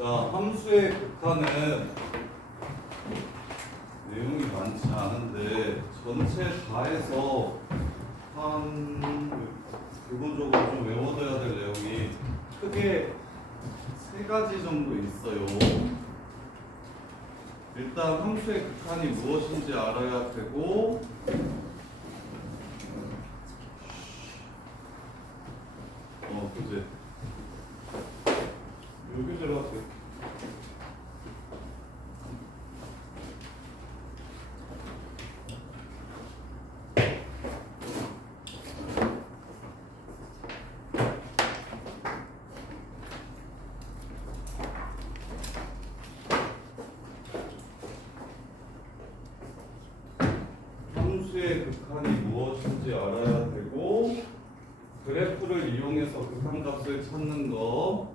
자, 함수의 극한은 내용이 많지 않은데 전체 다 해서 한 기본적으로 좀 외워둬야 될 내용이 크게 3가지 정도 있어요. 일단 함수의 극한이 무엇인지 알아야 되고, 그제 여기 들어갔어요. 함수의 극한이 무엇인지 알아야 되고, 그래프를 이용해서 극한값을 찾는 거,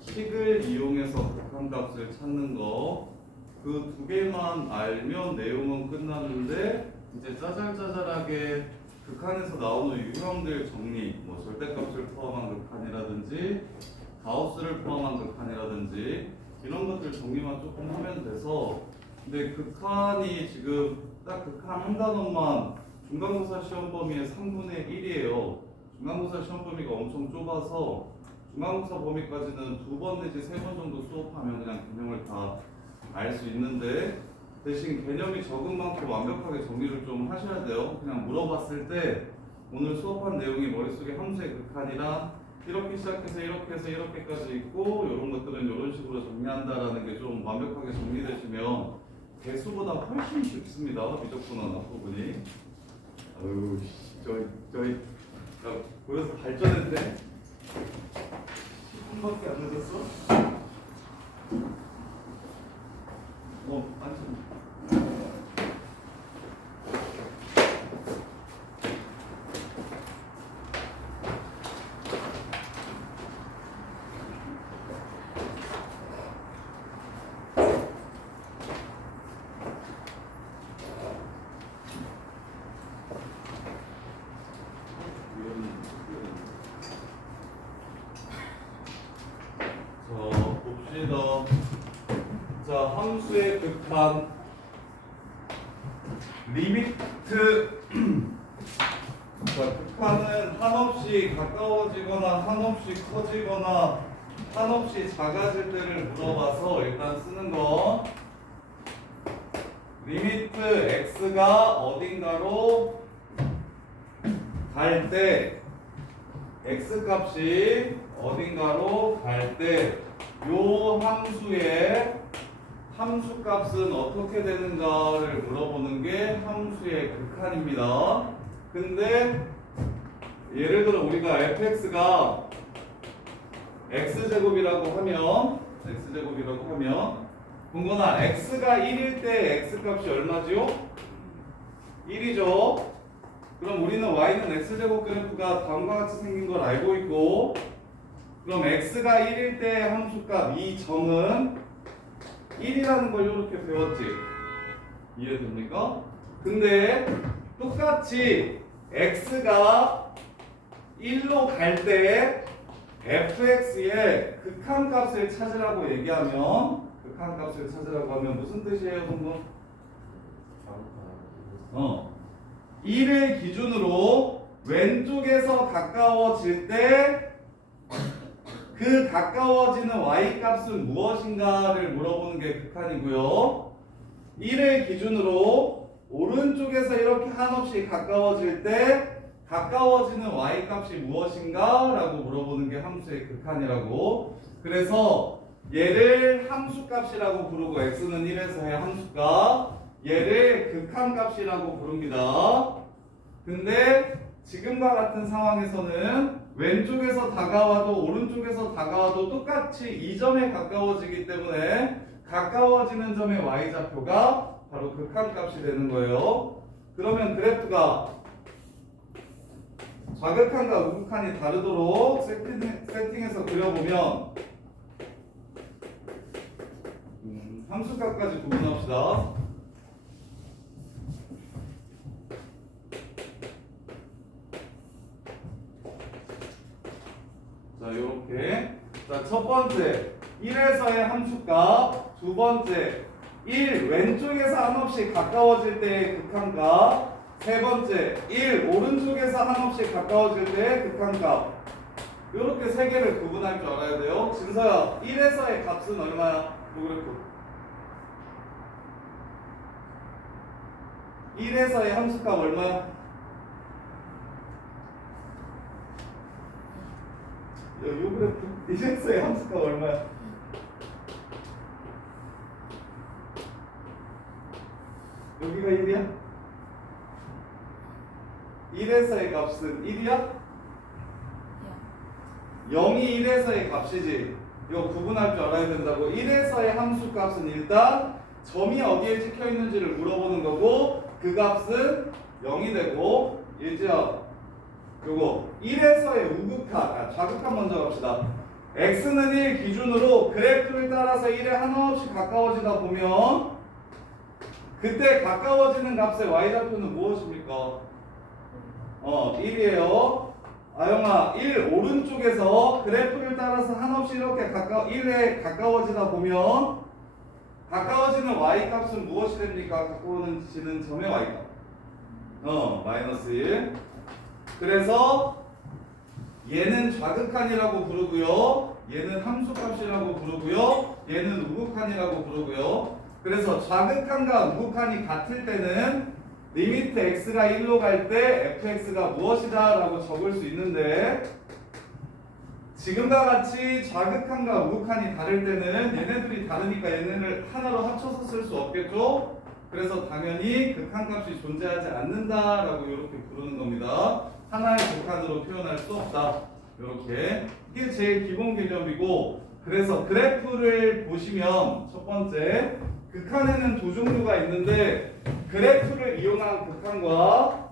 식을 이용해서 극한값을 찾는 거, 그 2개만 알면 내용은 끝났는데, 이제 짜잘짜잘하게 극한에서 나오는 유형들 정리, 뭐 절대값을 포함한 극한이라든지 가우스를 포함한 극한이라든지 이런 것들 정리만 조금 하면 돼서, 근데 극한이 지금 딱 극한 한 단원만 중간고사 시험 범위의 3분의 1이에요. 중간고사 시험 범위가 엄청 좁아서 중간고사 범위까지는 2번 내지 3번 정도 수업하면 그냥 개념을 다 알 수 있는데, 대신 개념이 적은 만큼 완벽하게 정리를 좀 하셔야 돼요. 그냥 물어봤을 때 오늘 수업한 내용이 머릿속에 함수의 극한이랑 이렇게 시작해서 이렇게 해서 이렇게까지 있고, 이런 것들은 이런 식으로 정리한다라는 게 좀 완벽하게 정리되시면 개수보다 훨씬 쉽습니다. 미적분한 앞부분이. 아유, 저희 보여서 발전했네. 10분밖에 안 늦었어? 앉아. 봅시다. 자, 함수의 극한 리미트. 자, 극한은 한없이 가까워지거나 한없이 커지거나 한없이 작아질 때를 물어봐서 일단 쓰는 거, 리미트 x가 어딘가로 갈 때, x 값이 어딘가로 갈 때 요 함수의 함수값은 어떻게 되는가를 물어보는 게 함수의 극한입니다. 근데 예를 들어 우리가 fx가 x제곱이라고 하면 본거나 x가 1일 때 x값이 얼마지요? 1이죠. 그럼 우리는 y는 x제곱 그래프가 다음과 같이 생긴 걸 알고 있고, 그럼 x가 1일 때 함수값 이 점은 1이라는 걸 이렇게 배웠지. 이해됩니까? 근데 똑같이 x가 1로 갈 때 fx의 극한값을 찾으라고 얘기하면, 극한값을 찾으라고 하면 무슨 뜻이에요, 동문? 1을 기준으로 왼쪽에서 가까워질 때 그 가까워지는 y값은 무엇인가를 물어보는 게 극한이고요. 1을 기준으로 오른쪽에서 이렇게 한없이 가까워질 때 가까워지는 y값이 무엇인가 라고 물어보는 게 함수의 극한이라고. 그래서 얘를 함수값이라고 부르고, x는 1에서의 함수값, 얘를 극한값이라고 부릅니다. 근데 지금과 같은 상황에서는 왼쪽에서 다가와도 오른쪽에서 다가와도 똑같이 이 점에 가까워지기 때문에 가까워지는 점의 y좌표가 바로 극한값이 되는 거예요. 그러면 그래프가 좌극한과 우극한이 다르도록 세팅해서 그려보면 함수값까지 구분합시다. 자, 요렇게. 자, 첫 번째 1에서의 함수값, 두 번째 1 왼쪽에서 한없이 가까워질 때의 극한값, 세 번째 1 오른쪽에서 한없이 가까워질 때의 극한값. 요렇게 세 개를 구분할 줄 알아야 돼요. 진서야, 1에서의 값은 얼마야? 요그래프 1에서의 함수값 얼마야? 요 그래프 1에서의 함수값 얼마야? 여기가 1이야? 1에서의 값은 1이야? 0이 1에서의 값이지. 이거 구분할 줄 알아야 된다고. 1에서의 함수값은 일단 점이 어디에 찍혀 있는지를 물어보는 거고, 그 값은 0이 되고, 예지야 요거 1에서의 우극한, 좌극한 먼저 갑시다. x는 1 기준으로 그래프를 따라서 1에 한없이 가까워지다 보면 그때 가까워지는 값의 y좌표는 무엇입니까? 1이에요. 아영아, 1 오른쪽에서 그래프를 따라서 한없이 이렇게 1에 가까워지다 보면 가까워지는 y 값은 무엇이 됩니까? 가까워지는 점의 y 값. 마이너스 1. 그래서 얘는 좌극한이라고 부르고요. 얘는 함수값이라고 부르고요. 얘는 우극한이라고 부르고요. 그래서 좌극한과 우극한이 같을 때는 리미트 x가 1로 갈 때 fx가 무엇이다 라고 적을 수 있는데, 지금과 같이 좌극한과 우극한이 다를 때는 얘네들이 다르니까 얘네를 하나로 합쳐서 쓸 수 없겠죠? 그래서 당연히 극한값이 존재하지 않는다라고 이렇게 부르는 겁니다. 하나의 극한으로 표현할 수 없다. 이렇게. 이게 제일 기본 개념이고, 그래서 그래프를 보시면 첫 번째 극한에는 두 종류가 있는데, 그래프를 이용한 극한과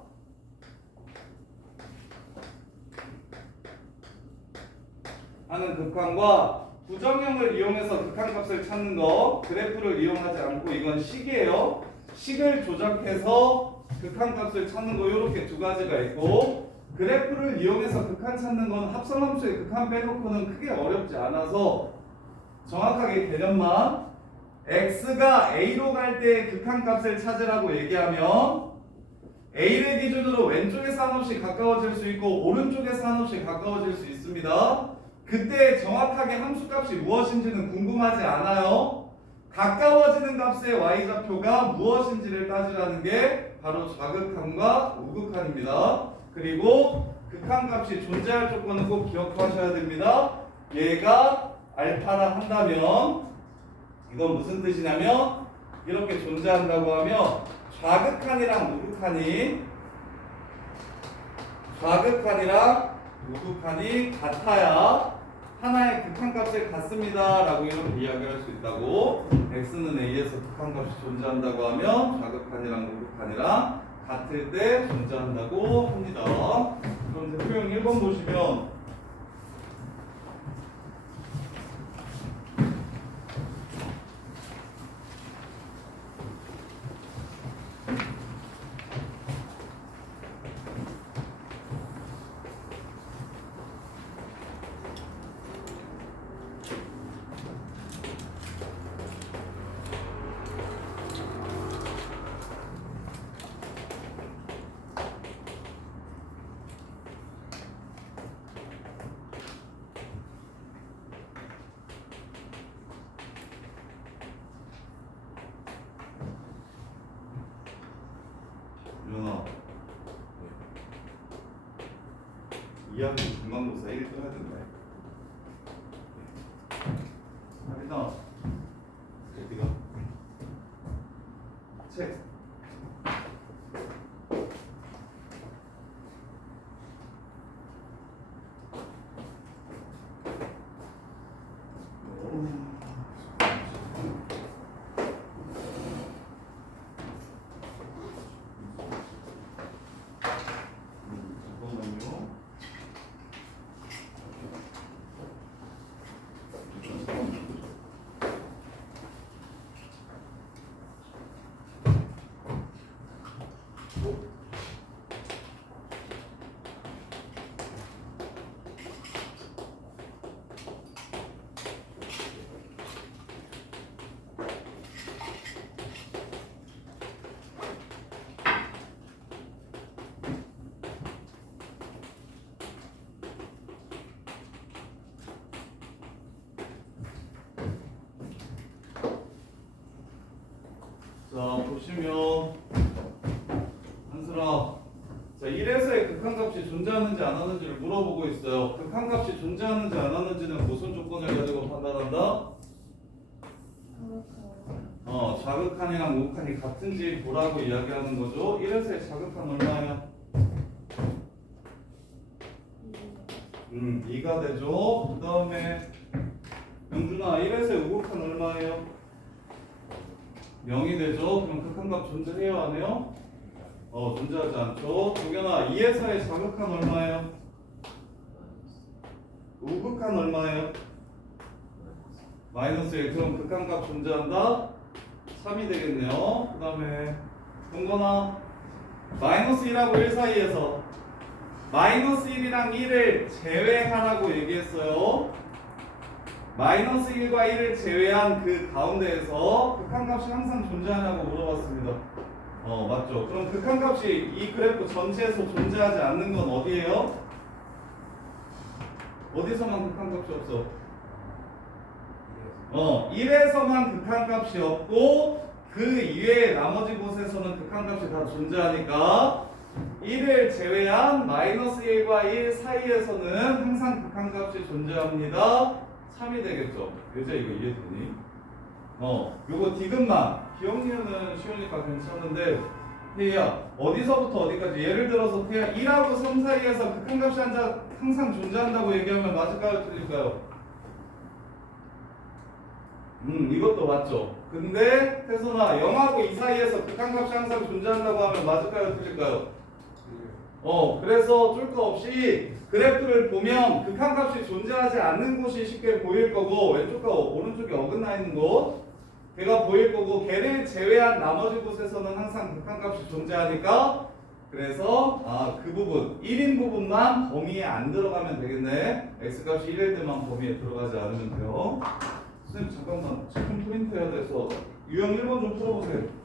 하는 극한과 부정형을 이용해서 극한값을 찾는 거, 그래프를 이용하지 않고 이건 식이에요. 식을 조작해서 극한값을 찾는 거, 이렇게 두 가지가 있고, 그래프를 이용해서 극한 찾는 건 합성함수의 극한 빼놓고는 크게 어렵지 않아서 정확하게 개념만 x가 a로 갈 때 극한값을 찾으라고 얘기하면 a를 기준으로 왼쪽에서 한없이 가까워질 수 있고 오른쪽에서 한없이 가까워질 수 있습니다. 그때 정확하게 함수값이 무엇인지는 궁금하지 않아요. 가까워지는 값의 y좌표가 무엇인지를 따지라는 게 바로 좌극한과 우극한입니다. 그리고 극한값이 존재할 조건은 꼭 기억하셔야 됩니다. 얘가 알파라 한다면 이건 무슨 뜻이냐면, 이렇게 존재한다고 하면 좌극한이랑 우극한이 같아야 하나의 극한값을 갖습니다 라고 이렇게 이야기할 수 있다고. x는 a에서 극한값이 존재한다고 하면 좌극한이랑 우극한이랑 같을 때 존재한다고 합니다. 그럼 대표형 1번 보시면 유연아, 2학년 중간고사 1 떠야 된다. 하리나, 어디가? 책. 자, 보시면 한슬아, 자, 1에서의 극한값이 존재하는지 안 하는지를 물어보고 있어요. 극한값이 존재하는지 안 하는지는 무슨 조건을 가지고 판단한다? 자극한이랑 우극한이 같은지 보라고 이야기하는 거죠. 1에서의 자극한 얼마예요? 2가 되죠. 그 다음에 영준아, 1에서의 우극한 얼마예요? 0이 되죠. 그럼 극한값 존재해요, 안 해요? 존재하지 않죠. 동현아, 2에서의 자극한 얼마예요? 우극한 얼마예요? 마이너스 1. 그럼 극한값 존재한다? 3이 되겠네요. 그 다음에 동건아, 마이너스 1하고 1 사이에서 마이너스 1이랑 1을 제외하라고 얘기했어요. 마이너스 1과 1을 제외한 그 가운데에서 극한값이 항상 존재하냐고 물어봤습니다. 맞죠. 그럼 극한값이 이 그래프 전체에서 존재하지 않는 건 어디예요? 어디서만 극한값이 없어? 1에서만 극한값이 없고 그 이외의 나머지 곳에서는 극한값이 다 존재하니까 1을 제외한 마이너스 1과 1 사이에서는 항상 극한값이 존재합니다. 3이 되겠죠. 이제 이거 이해되니? 요거 디귿만 기억력은 쉬우니까 괜찮은데 태희야, 어디서부터 어디까지? 예를 들어서 태희야 1하고 3 사이에서 극한값이 항상 존재한다고 얘기하면 맞을까요? 틀릴까요? 이것도 맞죠. 근데 태선아, 0하고 2 사이에서 극한값이 항상 존재한다고 하면 맞을까요? 틀릴까요? 그래서 쫄 거 없이 그래프를 보면 극한값이 존재하지 않는 곳이 쉽게 보일 거고 왼쪽과 오른쪽이 어긋나 있는 곳 걔가 보일 거고 걔를 제외한 나머지 곳에서는 항상 극한값이 존재하니까 그래서 그 부분 1인 부분만 범위에 안 들어가면 되겠네. x값이 1일 때만 범위에 들어가지 않으면 돼요. 선생님 잠깐만 지금 프린트 해야 돼서 유형 1번 좀 풀어보세요.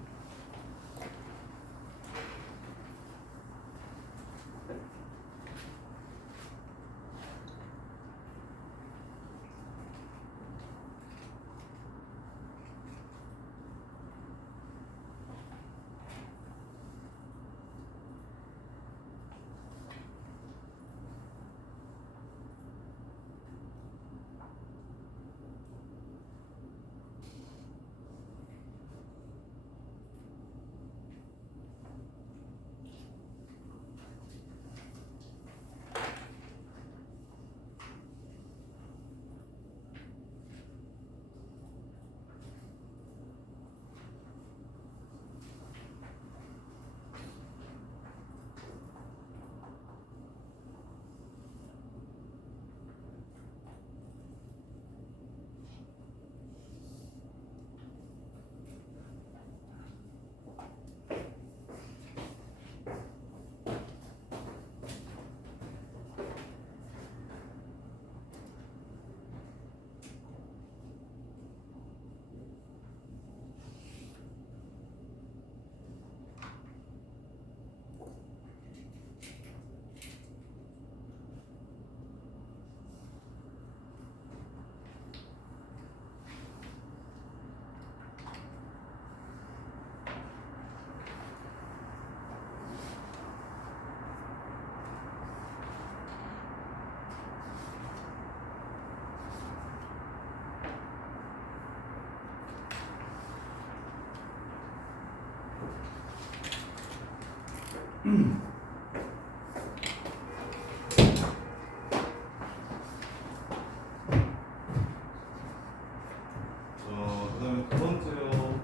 그다음에 두 번째요.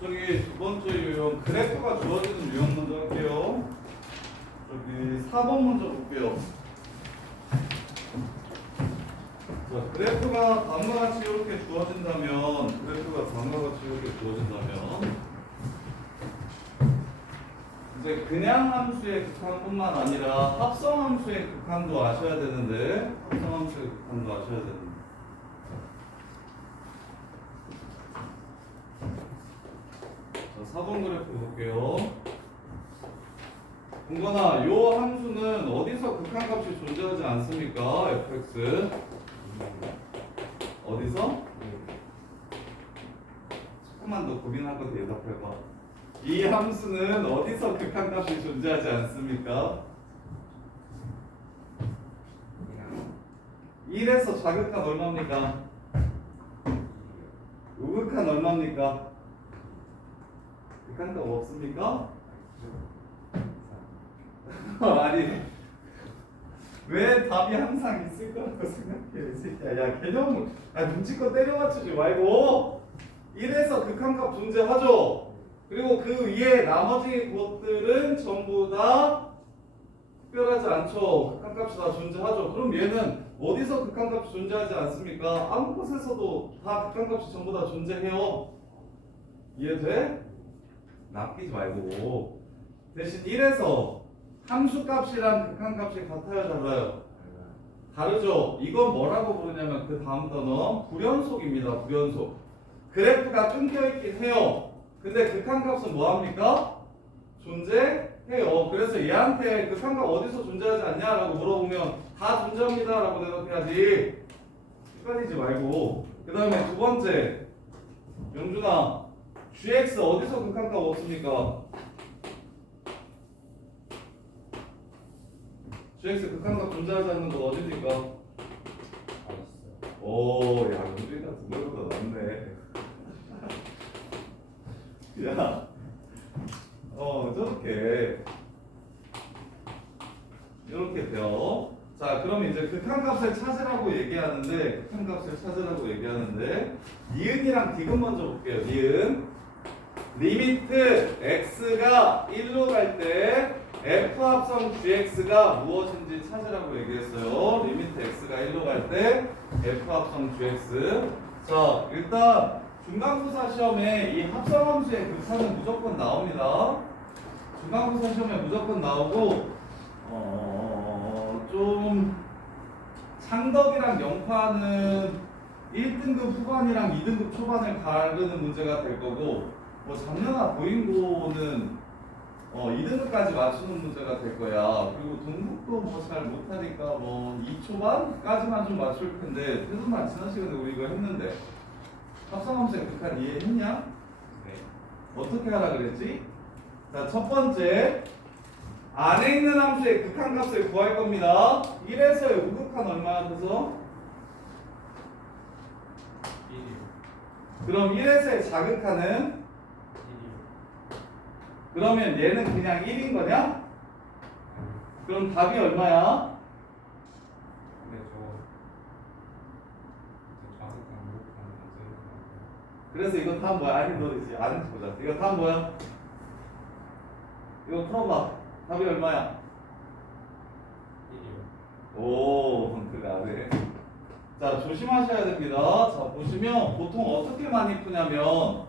저기 두 번째 유형 그래프가 주어지는 유형 먼저 할게요. 저기 4번 먼저 볼게요. 자, 그래프가 다음과 같이 이렇게 주어진다면 이제 그냥 함수의 극한뿐만 아니라 합성 함수의 극한도 아셔야 되는데 합성 함수의 극한도 아셔야 되는데 자, 4번 그래프 볼게요. 공건아, 요 함수는 어디서 극한값이 존재하지 않습니까? fx 어디서? 조금만 더 고민하고 대답해봐. 이 함수는 어디서 극한값이 존재하지 않습니까? 1에서 좌극한 얼마입니까? 우극한 얼마입니까? 극한값 없습니까? 아니 왜 답이 항상 있을 거라고 생각해 이 새끼야. 야 개념 눈치껏 때려 맞추지 말고 1에서 극한값 존재하죠. 그리고 그 위에 나머지 것들은 전부 다 특별하지 않죠. 극한값이 다 존재하죠. 그럼 얘는 어디서 극한값이 존재하지 않습니까? 아무 곳에서도 다 극한값이 전부 다 존재해요. 이해돼? 낚이지 말고 대신 1에서 함수값이랑 극한값이 같아요, 달라요? 다르죠? 이건 뭐라고 부르냐면 그 다음 단어 불연속입니다. 불연속. 그래프가 끊겨있긴 해요. 근데 극한값은 뭐합니까? 존재해요. 그래서 얘한테 극한값 어디서 존재하지 않냐라고 물어보면 다 존재합니다 라고 대답해야지. 헷갈리지 말고. 그 다음에 두 번째 영준아, gx 어디서 극한값 없습니까? gx 극한값 존재하지 않는 건 어디입니까? 오, 야, 영준이가 두명보다 낫네. 야, 이렇게 돼요. 자, 그럼 이제 극한값을 찾으라고 얘기하는데, 니은이랑 디귿 먼저 볼게요. 니은. 리미트 x가 1로 갈 때 f 합성 gx가 무엇인지 찾으라고 얘기했어요. 리미트 x가 1로 갈 때 f 합성 gx. 자, 일단 중간고사 시험에 이 합성함수의 극한은 무조건 나옵니다. 중간고사 시험에 무조건 나오고 좀 창덕이랑 영파는 1등급 후반이랑 2등급 초반을 가르는 문제가 될 거고 작년아 보인고는 2등급까지 맞추는 문제가 될 거야. 그리고 동국도 잘 못하니까 2초반까지만 좀 맞출 텐데 태도만 지난 시간에 우리 이거 했는데 합성함수의 극한 이해했냐? 네. 어떻게 하라 그랬지? 자, 첫 번째 안에 있는 함수의 극한값을 구할 겁니다. 1에서의 우극한 얼마야 돼서? 1이요. 그럼 1에서의 자극한은? 1이요. 그러면 얘는 그냥 1인 거냐? 그럼 답이 얼마야? 그래서 이거 답 뭐야? 아니 너지 아는 척 보자. 이거 답 뭐야? 이거 풀어봐. 답이 얼마야? 1이요. 오, 그래 안 해. 자, 조심하셔야 됩니다. 자, 보시면 보통 어떻게 많이 푸냐면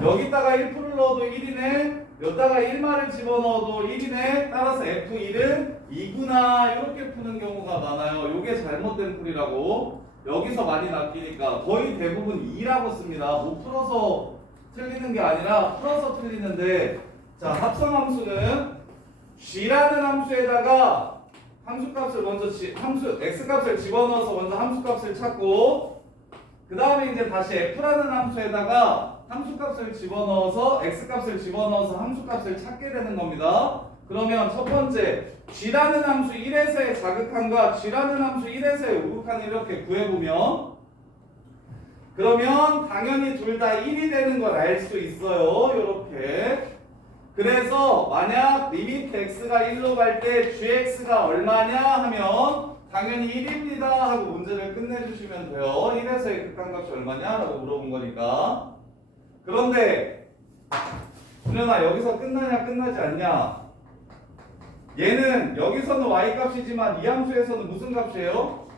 여기다가 1%를 넣어도 1이네. 여기다가 1마를 집어넣어도 1이네. 따라서 F1은 2구나 이렇게 푸는 경우가 많아요. 이게 잘못된 풀이라고. 여기서 많이 낚이니까 거의 대부분 2라고 씁니다. 못 풀어서 틀리는 게 아니라 풀어서 틀리는데, 자, 합성함수는 g라는 함수에다가 함수값을 먼저 x값을 집어넣어서 먼저 함수값을 찾고, 그 다음에 이제 다시 f라는 함수에다가 함수값을 집어넣어서 x값을 집어넣어서 함수값을 찾게 되는 겁니다. 그러면 첫 번째 g라는 함수 1에서의 자극한과 g라는 함수 1에서의 우극한을 이렇게 구해보면, 그러면 당연히 둘 다 1이 되는 걸 알 수 있어요. 이렇게. 그래서 만약 리미트 x가 1로 갈 때 gx가 얼마냐 하면 당연히 1입니다 하고 문제를 끝내주시면 돼요. 1에서의 극한값이 얼마냐 라고 물어본 거니까. 그런데 준현아, 여기서 끝나냐 끝나지 않냐? 얘는 여기서는 y값이지만 이 함수에서는 무슨 값이에요?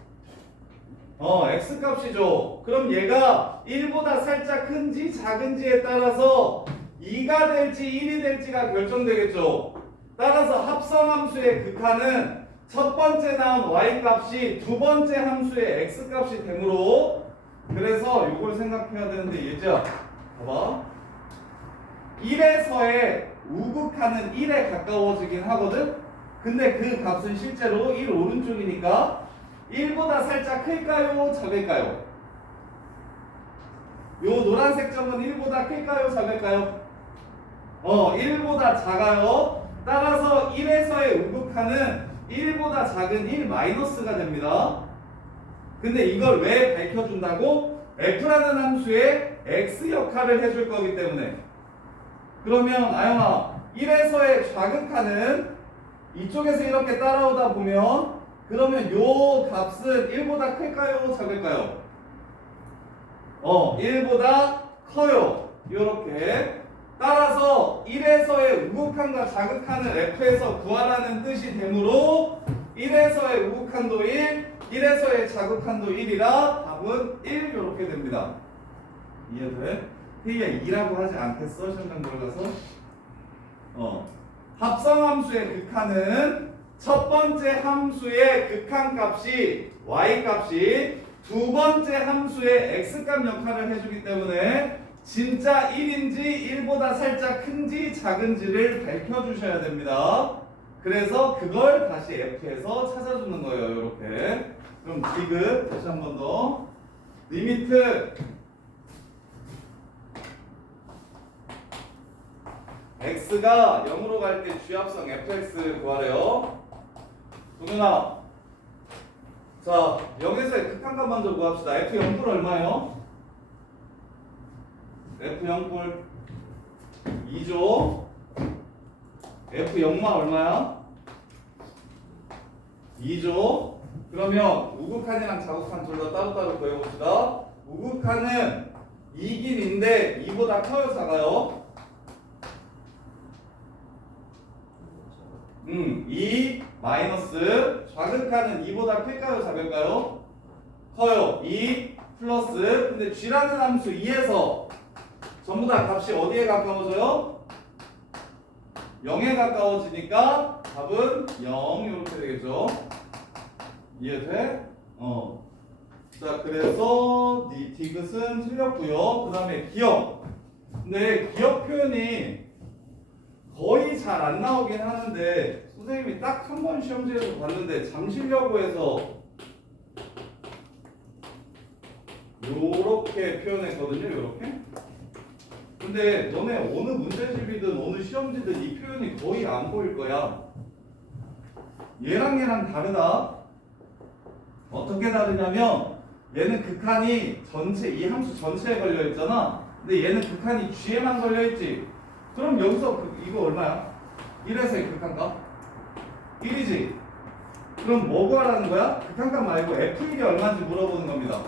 x값이죠. 그럼 얘가 1보다 살짝 큰지 작은지에 따라서 2가 될지 1이 될지가 결정되겠죠. 따라서 합성함수의 극한은 첫 번째 나온 y값이 두 번째 함수의 x값이 되므로, 그래서 이걸 생각해야 되는데 얘들아 봐봐. 1에서의 우극한은 1에 가까워지긴 하거든. 근데 그 값은 실제로 1 오른쪽이니까 1보다 살짝 클까요? 작을까요? 요 노란색 점은 1보다 클까요? 작을까요? 1보다 작아요. 따라서 1에서의 우극한은 1보다 작은 1-가 됩니다. 근데 이걸 왜 밝혀준다고? f라는 함수의 x 역할을 해줄 거기 때문에. 그러면 아영아 1에서의 좌극한은 이쪽에서 이렇게 따라오다 보면 그러면 요 값은 1보다 클까요? 작을까요? 1보다 커요. 요렇게. 따라서 1에서의 우극한과 자극한을 F에서 구하라는 뜻이 되므로 1에서의 우극한도 1, 1에서의 자극한도 1이라 답은 1 이렇게 됩니다. 이해돼? 회의야 2라고 하지 않겠어? 시험장 들어가서 합성함수의 극한은 첫 번째 함수의 극한값이 y값이 두 번째 함수의 x값 역할을 해주기 때문에 진짜 1인지 1보다 살짝 큰지 작은지를 밝혀주셔야 됩니다. 그래서 그걸 다시 F에서 찾아주는 거예요. 이렇게. 그럼 디귿 다시 한 번 더. 리미트 x가 0으로 갈 때 G합성 fx 구하래요. 동현아, 자 0에서의 극한값 먼저 구합시다. f 0뿔 얼마예요? f 0뿔 2조. f 0마 얼마야? 2조. 그러면 우극한이랑 자극한 둘 다 따로따로 구해봅시다. 우극한은 2긴 인데 2보다 커요 작아요? 2 마이너스 좌극한은 2보다 클까요 작을까요? 커요. 2 플러스 근데 G라는 함수 2에서 전부 다 값이 어디에 가까워져요? 0에 가까워지니까 답은 0 이렇게 되겠죠. 이해돼? 자 그래서 디귿은 틀렸고요. 그 다음에 기억. 근데 기억 표현이 거의 잘 안 나오긴 하는데 선생님이 딱 한 번 시험지에서 봤는데 잠시려고 해서 요렇게 표현했거든요. 요렇게. 근데 너네 어느 문제집이든 어느 시험지든 이 표현이 거의 안 보일 거야. 얘랑 다르다. 어떻게 다르냐면 얘는 극한이 전체 이 함수 전체에 걸려 있잖아. 근데 얘는 극한이 G에만 걸려 있지. 그럼 여기서 이거 얼마야? 1에서의 극한값? 1이지. 그럼 뭐 구하라는 거야? 극한값 말고 F1이 얼마인지 물어보는 겁니다.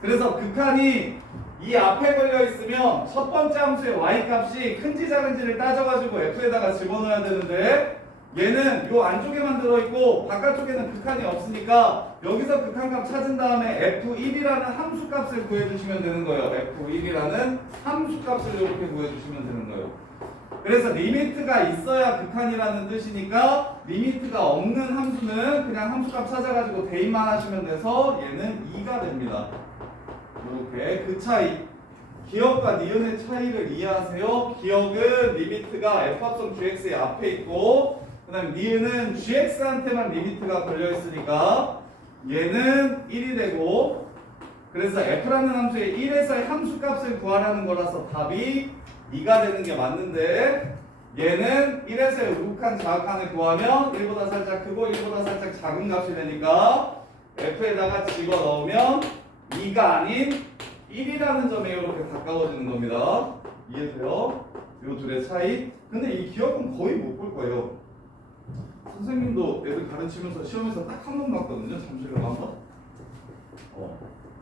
그래서 극한이 이 앞에 걸려 있으면 첫 번째 함수의 y값이 큰지 작은지를 따져가지고 F에다가 집어넣어야 되는데 얘는 요 안쪽에만 들어있고 바깥쪽에는 극한이 없으니까 여기서 극한값 찾은 다음에 F1이라는 함수값을 구해주시면 되는 거예요. F1이라는 함수값을 이렇게 구해주시면 되는 거예요. 그래서 리미트가 있어야 극한이라는 뜻이니까 리미트가 없는 함수는 그냥 함수값 찾아가지고 대입만 하시면 돼서 얘는 2가 됩니다. 이렇게 그 차이 기억과 니은의 차이를 이해하세요. 기억은 리미트가 F합성 GX의 앞에 있고 그 다음에 니은은 GX한테만 리미트가 걸려있으니까 얘는 1이 되고 그래서 F라는 함수의 1에서의 함수값을 구하라는 거라서 답이 2가 되는 게 맞는데 얘는 1에서의 우극한 자극한을 구하면 1보다 살짝 크고 1보다 살짝 작은 값이 되니까 F에다가 집어넣으면 2가 아닌 1이라는 점에 이렇게 가까워지는 겁니다. 이해돼요? 요 둘의 차이. 근데 이 기억은 거의 못 볼 거예요. 선생님도 애들 가르치면서 시험에서 딱 한 번 봤거든요. 잠시만 한 번.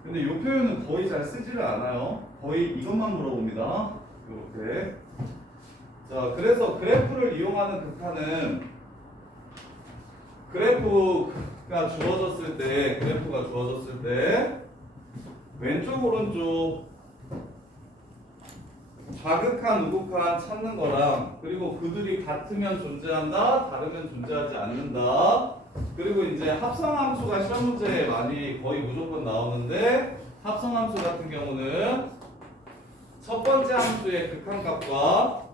근데 이 표현은 거의 잘 쓰지를 않아요. 거의 이것만 물어봅니다. 이렇게. 자, 그래서 그래프를 이용하는 극한은 그래프가 주어졌을 때 왼쪽 오른쪽 좌극한 우극한 찾는 거랑 그리고 그들이 같으면 존재한다 다르면 존재하지 않는다 그리고 이제 합성함수가 시험 문제에 많이 거의 무조건 나오는데 합성함수 같은 경우는 첫 번째 함수의 극한값과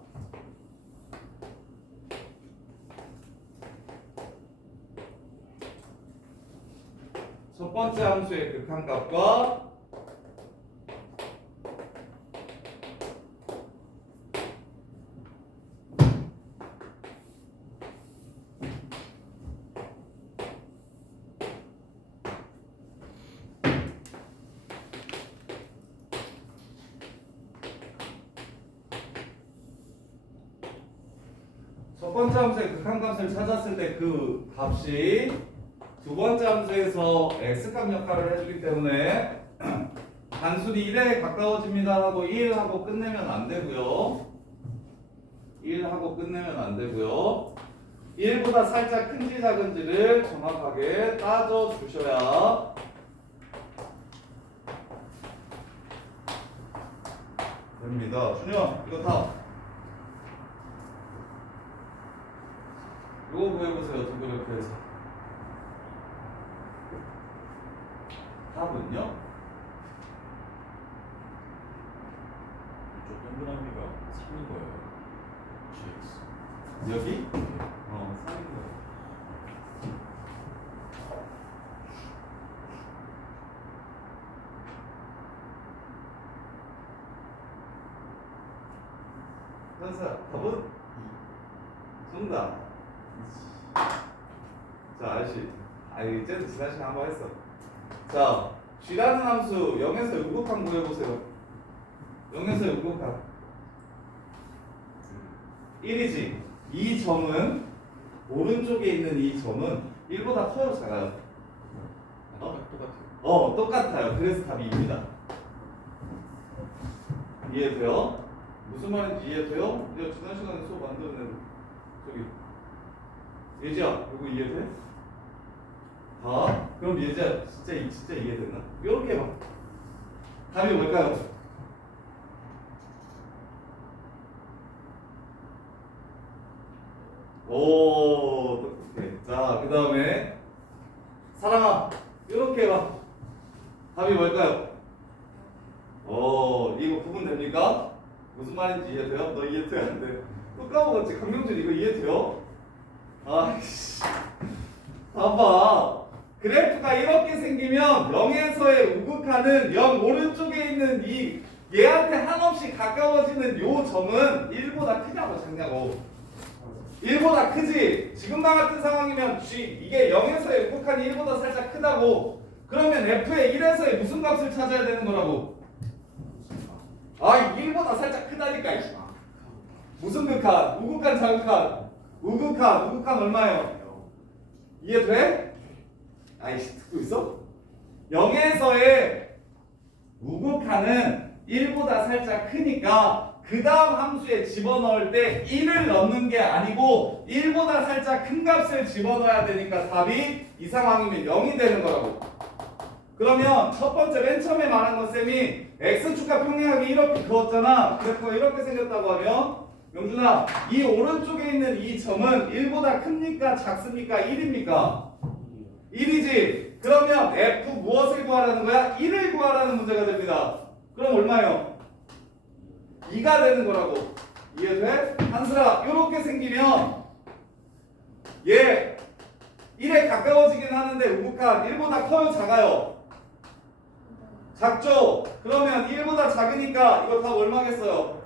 첫 번째 함수의 극한값과 첫 번째 함수의 극한값을 찾았을 때 그 값이 두 번째 함수에서 x값 역할을 해주기 때문에 단순히 1에 가까워집니다 하고 1 하고 끝내면 안 되고요. 1 하고 끝내면 안 되고요. 1보다 살짝 큰지 작은지를 정확하게 따져 주셔야 됩니다. 준영 이거 답. 이거 보여보세요. 두 그래프에서 답은요? 이쪽 동그라미가 3인 거예요. GX. 여기? 3인 거예요. 현사 답은 정답. 자, 아저씨. 이제는 지난 시간 한번 했어. 자, G라는 함수 0에서 우극한 구해보세요. 0에서 우극한 1이지. 이 점은 오른쪽에 있는 이 점은 1보다 커요, 작아요? 똑같아요. 똑같아요. 그래서 답이 2입니다. 이해돼요? 무슨 말인지 이해돼요? 이제 지난 시간에 수업 만들어낸 저기 예지야, 이거 이해돼? 그럼 예지야 진짜 이해됐나? 이렇게 봐. 답이 뭘까요? 오, 똑똑해. 자, 그 다음에 사랑아, 이렇게 봐. 답이 뭘까요? 이거 구분 됩니까? 무슨 말인지 이해돼요? 너 이해돼 안 돼? 또 까먹었지? 강명준 이거 이해돼요? 아이씨. 봐봐. 그래프가 이렇게 생기면 0에서의 우극하는 0 오른쪽에 있는 이 얘한테 한없이 가까워지는 요 점은 1보다 크냐고 작냐고. 1보다 크지. 지금과 같은 상황이면 이게 0에서의 우극한이 1보다 살짝 크다고. 그러면 f의 1에서의 무슨 값을 찾아야 되는 거라고? 1보다 살짝 크다니까. 무슨 극한? 우극한 자극한? 우극한 얼마예요? 이해돼? 아이씨 듣고 있어? 0에서의 우극한은 1보다 살짝 크니까 그 다음 함수에 집어넣을 때 1을 넣는 게 아니고 1보다 살짝 큰 값을 집어넣어야 되니까 답이 이 상황이면 0이 되는 거라고. 그러면 첫 번째 맨 처음에 말한 건 쌤이 x축과 평행하게 이렇게 그었잖아. 그래프가 이렇게 생겼다고 하면 명준아, 이 오른쪽에 있는 이 점은 1보다 큽니까? 작습니까? 1입니까? 1이지. 그러면 f 무엇을 구하라는 거야? 1을 구하라는 문제가 됩니다. 그럼 얼마예요? 2가 되는 거라고. 이해돼? 한슬아, 이렇게 생기면 얘 1에 가까워지긴 하는데 우극한 1보다 커요? 작아요? 작죠? 그러면 1보다 작으니까 이거 답 얼마겠어요?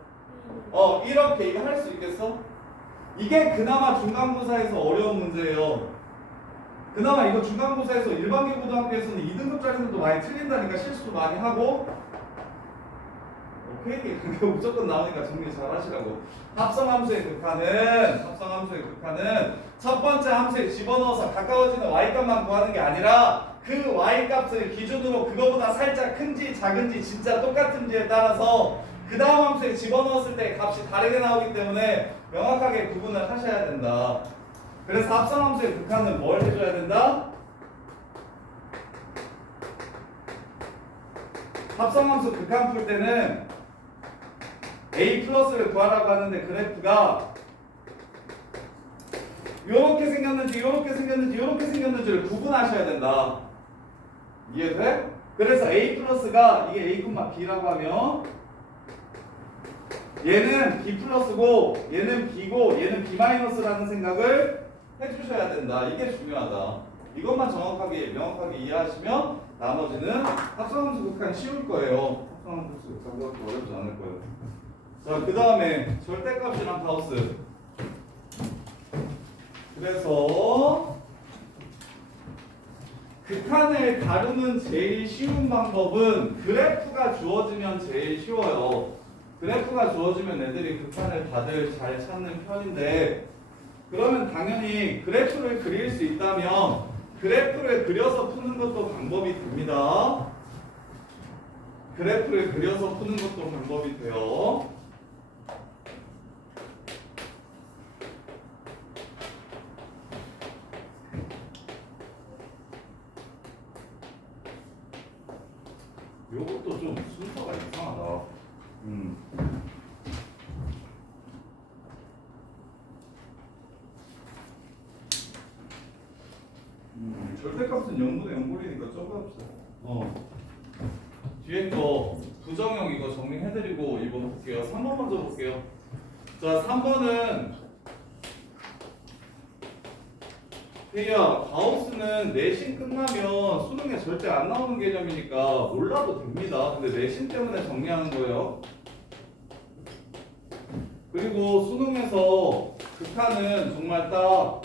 이렇게 이거 할 수 있겠어? 이게 그나마 중간고사에서 어려운 문제예요. 그나마 이거 중간고사에서 일반계 고등학교에서는 2등급짜리들도 많이 틀린다니까 실수도 많이 하고. 오케이? 그거 무조건 나오니까 정리 잘 하시라고. 합성함수의 극한은 첫 번째 함수에 집어넣어서 가까워지는 y값만 구하는 게 아니라 그 y값을 기준으로 그거보다 살짝 큰지 작은지 진짜 똑같은지에 따라서 그 다음 함수에 집어넣었을 때 값이 다르게 나오기 때문에 명확하게 구분을 하셔야 된다. 그래서 합성함수의 극한은 뭘 해줘야 된다? 합성함수 극한 풀 때는 a 플러스를 구하라고 하는데 그래프가 요렇게 생겼는지 요렇게 생겼는지 요렇게 생겼는지를 구분하셔야 된다. 이해돼? 그래서 a 플러스가 이게 a, b라고 하면 얘는 b 플러스고 얘는 b고 얘는 b 마이너스라는 생각을 해주셔야 된다. 이게 중요하다. 이것만 명확하게 이해하시면 나머지는 합성함수 극한 쉬울 거예요. 합성함수 극한 그렇게 어렵지 않을 거예요. 자, 그 다음에 절대값이랑 가우스. 그래서 극한을 다루는 제일 쉬운 방법은 그래프가 주어지면 제일 쉬워요. 그래프가 주어지면 애들이 극한을 다들 잘 찾는 편인데 그러면 당연히 그래프를 그릴 수 있다면 그래프를 그려서 푸는 것도 방법이 됩니다. 그래프를 그려서 푸는 것도 방법이 돼요. 요것도 좀 순서가 이상하다. 절대값은 0분의 0꼴이니까 적어합시다. 뒤에 거 부정형 이거 정리해드리고 이번 볼게요. 3번 먼저 볼게요. 자, 3번은 혜야, 가우스는 내신 끝나면 수능에 절대 안 나오는 개념이니까 몰라도 됩니다. 근데 내신 때문에 정리하는 거예요. 그리고 수능에서 극한은 정말 딱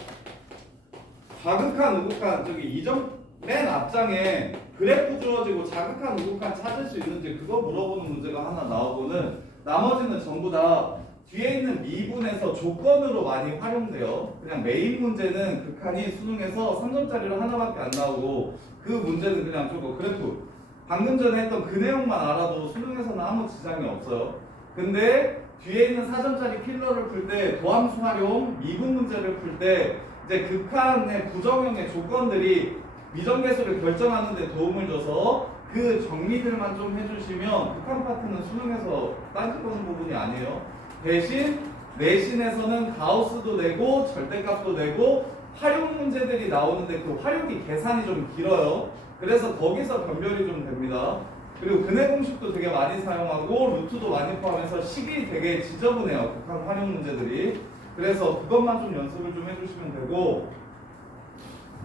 자극한 우극한 저기 이점 맨 앞장에 그래프 주어지고 자극한 우극한 찾을 수 있는지 그거 물어보는 문제가 하나 나오고는 나머지는 전부 다 뒤에 있는 미분에서 조건으로 많이 활용돼요. 그냥 메인 문제는 극한이 수능에서 3점짜리로 하나밖에 안 나오고 그 문제는 그냥 저거 그래프 방금 전에 했던 그 내용만 알아도 수능에서는 아무 지장이 없어요. 근데 뒤에 있는 4점짜리 필러를 풀 때 도함수 활용 미분 문제를 풀 때 이제 극한의 부정형의 조건들이 미정계수를 결정하는 데 도움을 줘서 그 정리들만 좀 해주시면 극한 파트는 수능에서 딴짓거는 부분이 아니에요. 대신 내신에서는 가우스도 내고 절대값도 내고 활용 문제들이 나오는데 그 활용이 계산이 좀 길어요. 그래서 거기서 변별이 좀 됩니다. 그리고 근해 공식도 되게 많이 사용하고 루트도 많이 포함해서 식이 되게 지저분해요. 극한 활용 문제들이. 그래서 그것만 좀 연습을 좀 해주시면 되고,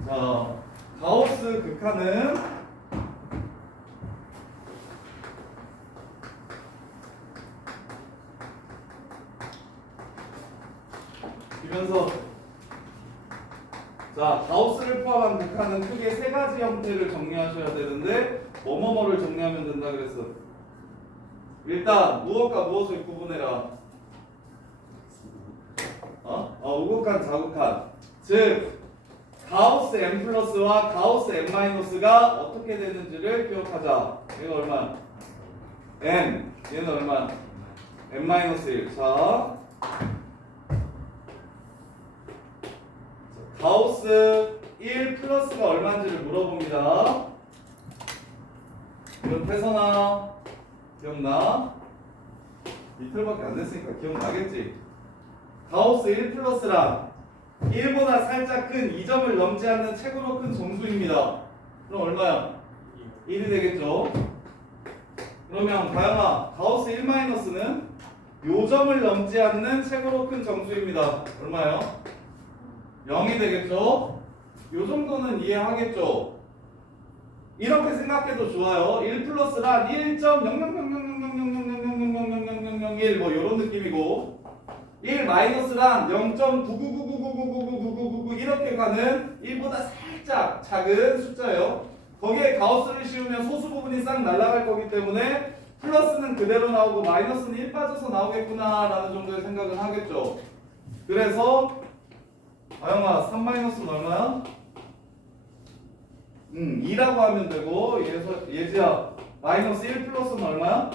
자, 가우스 극한은 비면서 자, 가우스를 포함한 극한은 크게 세 가지 형태를 정리하셔야 되는데 뭐뭐뭐를 정리하면 된다 그랬어. 일단 무엇과 무엇을 구분해라. 우극한, 자극한. 즉 가우스 m 플러스와 가우스 m 마이너스가 어떻게 되는지를 기억하자. 얘가 얼마? m. 얘는 얼마? m 마이너스 1. 자, 가우스 1 플러스가 얼마인지를 물어봅니다. 이건 태선아 기억나? 이틀밖에 안 됐으니까 기억나겠지? 가우스 1 플러스란 1보다 살짝 큰 2점을 넘지 않는 최고로 큰 정수입니다. 그럼 얼마야? 1이 되겠죠? 그러면 다영아, 가우스 1 마이너스는 요 점을 넘지 않는 최고로 큰 정수입니다. 얼마예요? 0이 되겠죠? 요 정도는 이해하겠죠? 이렇게 생각해도 좋아요. 1 플러스란 1.00000000000001 뭐 요런 느낌이고 1 마이너스란 0.99999999999 이렇게 가는 1보다 살짝 작은 숫자예요. 거기에 가우스를 씌우면 소수 부분이 싹 날아갈 거기 때문에 플러스는 그대로 나오고 마이너스는 1 빠져서 나오겠구나 라는 정도의 생각을 하겠죠. 그래서 아영아 3 마이너스는 얼마야? 2라고 하면 되고 예지야 마이너스 1 플러스는 얼마야?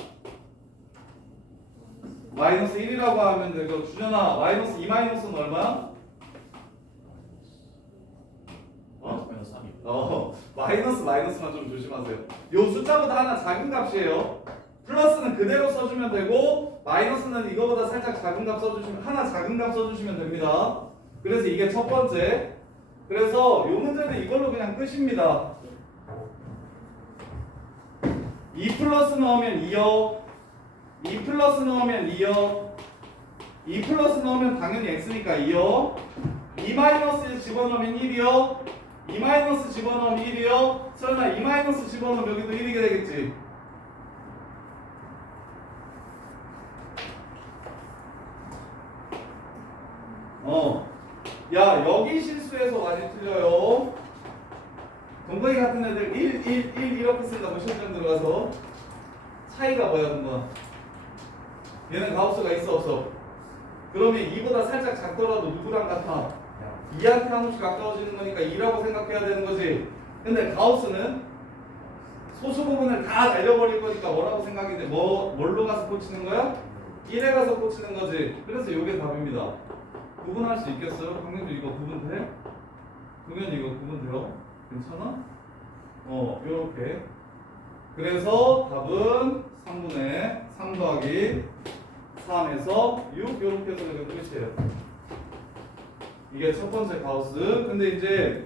마이너스 1이라고 하면 되고 주전아 마이너스 2 마이너스는 얼마야? 마이너스 3이요. 마이너스만 좀 조심하세요. 요 숫자보다 하나 작은 값이에요. 플러스는 그대로 써주면 되고 마이너스는 이거보다 살짝 작은 값 써주시면 하나 작은 값 써주시면 됩니다. 그래서 이게 첫 번째. 그래서 요 문제는 이걸로 그냥 끝입니다. 2 플러스 넣으면 2요. 2 플러스 넣으면 2요. 2 플러스 넣으면 당연히 x니까 2요. 2 마이너스 집어넣으면 1이요. 2 마이너스 집어넣으면 1이요. 설마 2 마이너스 집어넣으면 여기도 1이게 되겠지. 야 여기 실수해서 많이 틀려요. 동거이 같은 애들 1 이렇게 쓴다고 실전 들어가서 차이가 뭐야 동거? 얘는 가우스가 있어 없어? 그러면 2보다 살짝 작더라도 누구랑 같아? 2한테 한없이 가까워지는 거니까 2라고 생각해야 되는 거지. 근데 가우스는 소수 부분을 다 날려버릴 거니까 뭐라고 생각이 돼? 뭘로 가서 꽂히는 거야? 1에 가서 꽂히는 거지. 그래서 이게 답입니다. 구분할 수 있겠어요? 강민주 이거 구분돼? 동현이 이거 구분돼요? 괜찮아? 요렇게. 그래서 답은 3분의 3 더하기 3에서 6 요렇게 해서 그냥 끝이에요. 이게 첫 번째 가우스. 근데 이제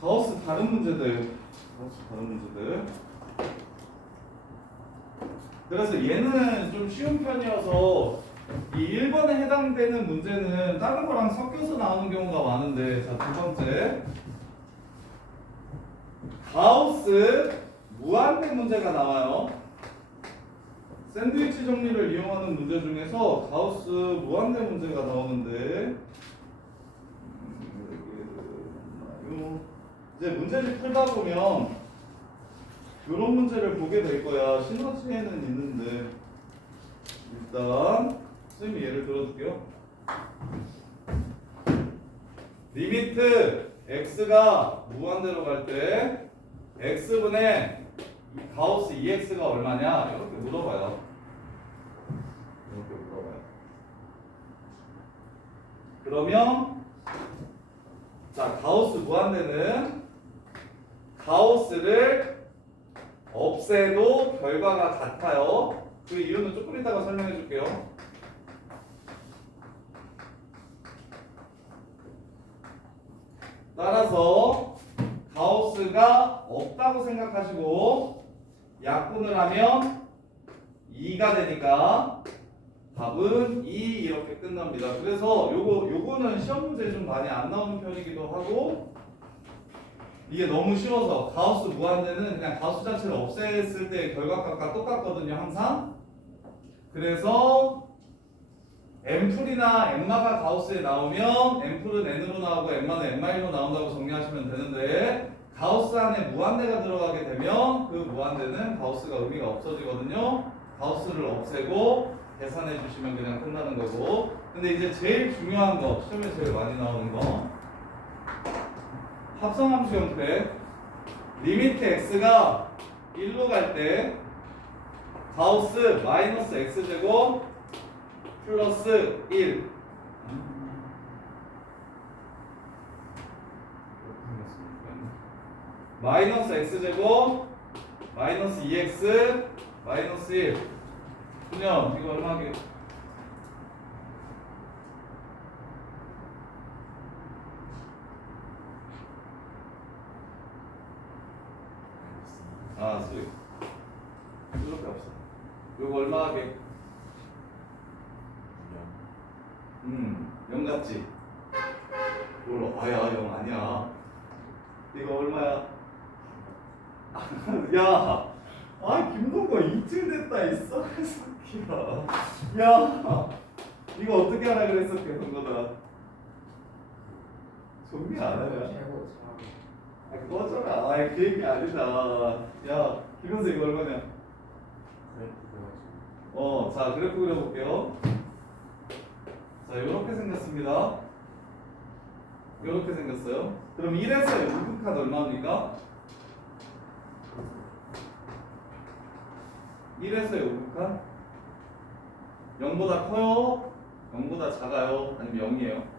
가우스 다른 문제들. 그래서 얘는 좀 쉬운 편이어서 이 1번에 해당되는 문제는 다른 거랑 섞여서 나오는 경우가 많은데, 자, 두 번째 가우스 무한대 문제가 나와요. 샌드위치 정리를 이용하는 문제 중에서 가우스 무한대 문제가 나오는데, 이제 문제를 풀다 보면 이런 문제를 보게 될 거야. 시너지에는 있는데, 일단 선생님이 예를 들어줄게요. 리미트 x가 무한대로 갈 때 x분의 가우스 2x가 얼마냐? 이렇게 물어봐요. 그러면 자, 가우스 무한대는 가우스를 없애도 결과가 같아요. 그 이유는 조금 이따가 설명해 줄게요. 따라서 가우스가 없다고 생각하시고 약분을 하면 2가 되니까 답은 2 이렇게 끝납니다. 그래서 요거는 시험 문제에 좀 많이 안 나오는 편이기도 하고, 이게 너무 쉬워서 가우스 무한대는 그냥 가우스 자체를 없앴을 때 결과값과 똑같거든요, 항상. 그래서 n풀이나 n마가 가우스에 나오면 n풀은 n으로 나오고 n마는 n-1로 나온다고 정리하시면 되는데, 가우스 안에 무한대가 들어가게 되면 그 무한대는 가우스가 의미가 없어지거든요. 가우스를 없애고 계산해 주시면 그냥 끝나는 거고. 근데 이제 제일 중요한 거, 시험에 제일 많이 나오는 거, 합성함수 형태. 리미트 x가 1로 갈 때 가우스 마이너스 x제곱 플러스 1. 마이너스 x제곱 마이너스 2x 마이너스 1. 그냥 이거 얼마 하게? 아, 수익. 이렇게 없어. 이거 얼마 하게? 0 같지? 이걸로 아야 0 아니야. 이거 얼마야? 야, 김동거 이틀 됐다 이 썩은 새끼야. 야, 이거 어떻게 하라 그랬어, 계속거다. 정리 안 하냐? 꺼져라. 그 얘기 아니다. 야, 김현수 이거 얼마냐? 자, 그래프 그려볼게요. 자, 요렇게 생겼습니다. 요렇게 생겼어요. 그럼 1에서 우극한 얼마입니까? 1에서의 우극한 0보다 커요? 0보다 작아요? 아니면 0이에요?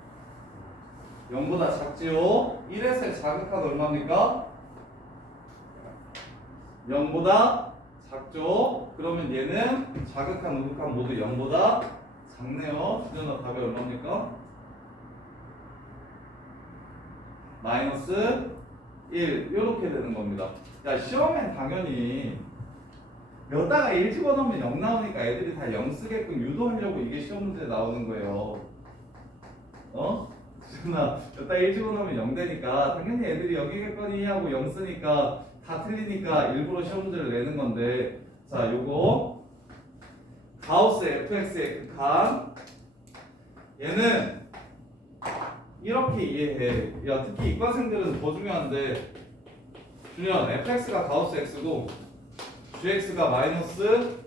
0보다 작지요? 1에서의 자극한 얼마입니까? 0보다 작죠? 그러면 얘는 자극한, 우극한 모두 0보다 작네요. 주전아 답이 얼마입니까? 마이너스 1 이렇게 되는 겁니다. 야, 시험엔 당연히 몇다가 1 집어넣으면 0 나오니까 애들이 다 0 쓰게끔 유도하려고 이게 시험 문제에 나오는 거예요. 주전아 몇다가 1 집어넣으면 0 되니까 당연히 애들이 여기겠거니 하고 0 쓰니까 다 틀리니까 일부러 시험 문제를 내는 건데, 자, 요거 가우스 fx의 극한, 얘는 이렇게 이해해. 야, 특히 이과생들은 더 중요한데, 준현 fx가 가우스 x고 gx가 마이너스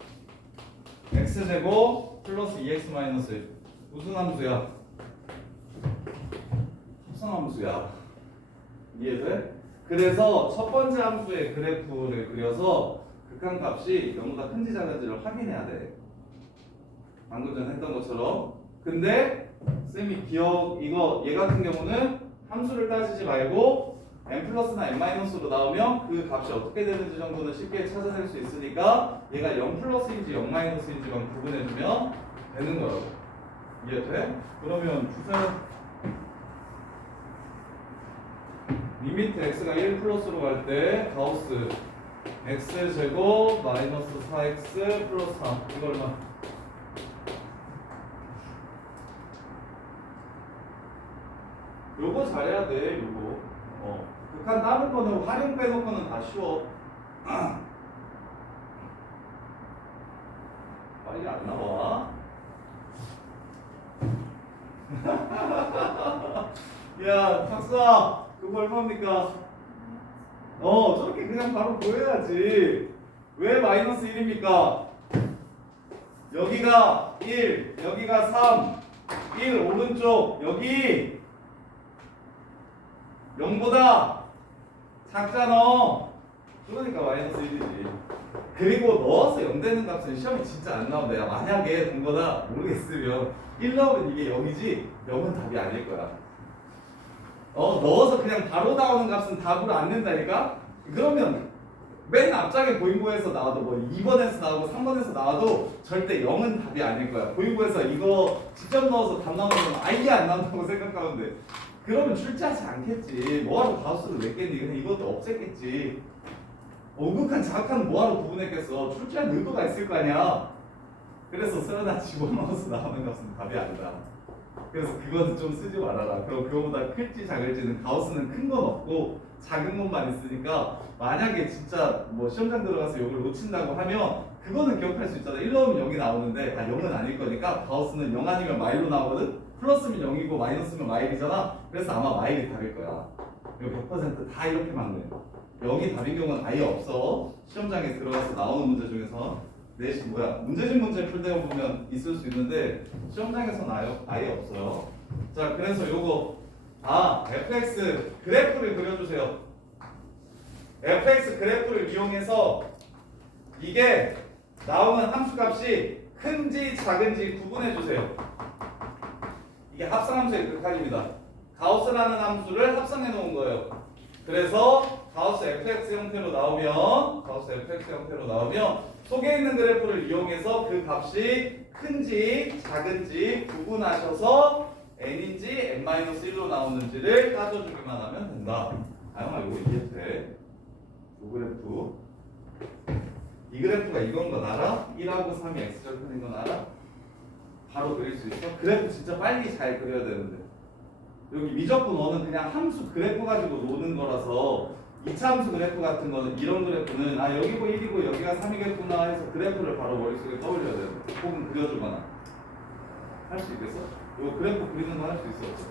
x제곱 플러스 2x 마이너스 1 무슨 함수야? 합성함수야. 이해돼? 그래서 첫 번째 함수의 그래프를 그려서 극한값이 0보다 큰지 작은지를 확인해야 돼. 방금 전에 했던 것처럼. 근데 쌤이 이거 얘 같은 경우는 함수를 따지지 말고 n 플러스나 n 마이너스로 나오면 그 값이 어떻게 되는지 정도는 쉽게 찾아낼 수 있으니까 얘가 0 플러스인지 0 마이너스인지만 구분해주면 되는 거라고. 이해돼? 그러면 주세요. 리미트 x가 1 플러스로 갈 때 가우스 x제곱 마이너스 4x 플러스 3 이거 얼마? 요거 잘해야 돼. 요거 극한 다른 거는 활용 빼놓고는 다 쉬워. 빨리 안 나와. 야 박사 그거 얼마입니까? 저렇게 그냥 바로 보여야지. 왜 마이너스 1입니까? 여기가 1, 여기가 3, 1 오른쪽, 여기 0보다 작잖아. 그러니까 마이너스 1이지. 그리고 넣어서 0 되는 값은 시험에 진짜 안 나온다. 야, 만약에 된 거다 모르겠으면 1 넣으면 이게 0이지 0은 답이 아닐 거야. 넣어서 그냥 바로 나오는 값은 답으로 안 낸다니까? 그러면 맨 앞장에 보인고에서 나와도 뭐 2번에서 나오고 3번에서 나와도 절대 0은 답이 아닐 거야. 보인고에서 이거 직접 넣어서 답 나오는 건 아예 안 나온다고 생각하면 돼. 그러면 출제하지 않겠지. 뭐하러 가우스를 냈겠니? 그냥 이것도 없앴겠지. 오극한 자극한 뭐하러 구분했겠어. 출제한 의도가 있을 거 아니야. 그래서 쓰러다 집어넣어서 나오는 값은 답이 아니다. 그래서 그거는 좀 쓰지 말아라. 그럼 그거보다 클지 작을지는 가우스는 큰 건 없고 작은 것만 있으니까 만약에 진짜 뭐 시험장 들어가서 이걸 놓친다고 하면 그거는 기억할 수 있잖아. 1 넣으면 0이 나오는데 0은 아닐 거니까 가우스는 0 아니면 마일로 나오거든. 플러스면 0이고 마이너스면 마일이잖아. 그래서 아마 마일이 답일 거야. 이거 100%다 이렇게 맞네. 0이 답인 경우는 아예 없어. 시험장에 들어가서 나오는 문제 중에서 내신 문제집 문제 풀 때 보면 있을 수 있는데 시험장에서는 아예 없어요. 자, 그래서 요거 fx 그래프를 그려주세요. fx 그래프를 이용해서 이게 나오는 함수값이 큰지 작은지 구분해주세요. 이게 합성함수의 극한입니다. 가우스라는 함수를 합성해 놓은 거예요. 그래서 가우스 fx 형태로 나오면 속에 있는 그래프를 이용해서 그 값이 큰지 작은지 구분하셔서 n인지 n-1로 나오는지를 따져주기만 하면 된다. 아영아 이거 이해돼? 이 그래프 이 그래프가 이건 건 알아? 1하고 3이 x절편인 건 알아? 바로 그릴 수 있어? 그래프 진짜 빨리 잘 그려야 되는데 여기 미적분 어는 그냥 함수 그래프 가지고 노는 거라서 2차 함수 그래프 같은 거는 이런 그래프는 여기고 1이고 여기가 3이겠구나 해서 그래프를 바로 머릿속에 떠올려야 되는데 혹은 그려주거나 할 수 있겠어? 이거 그래프 그리는 거 할 수 있어?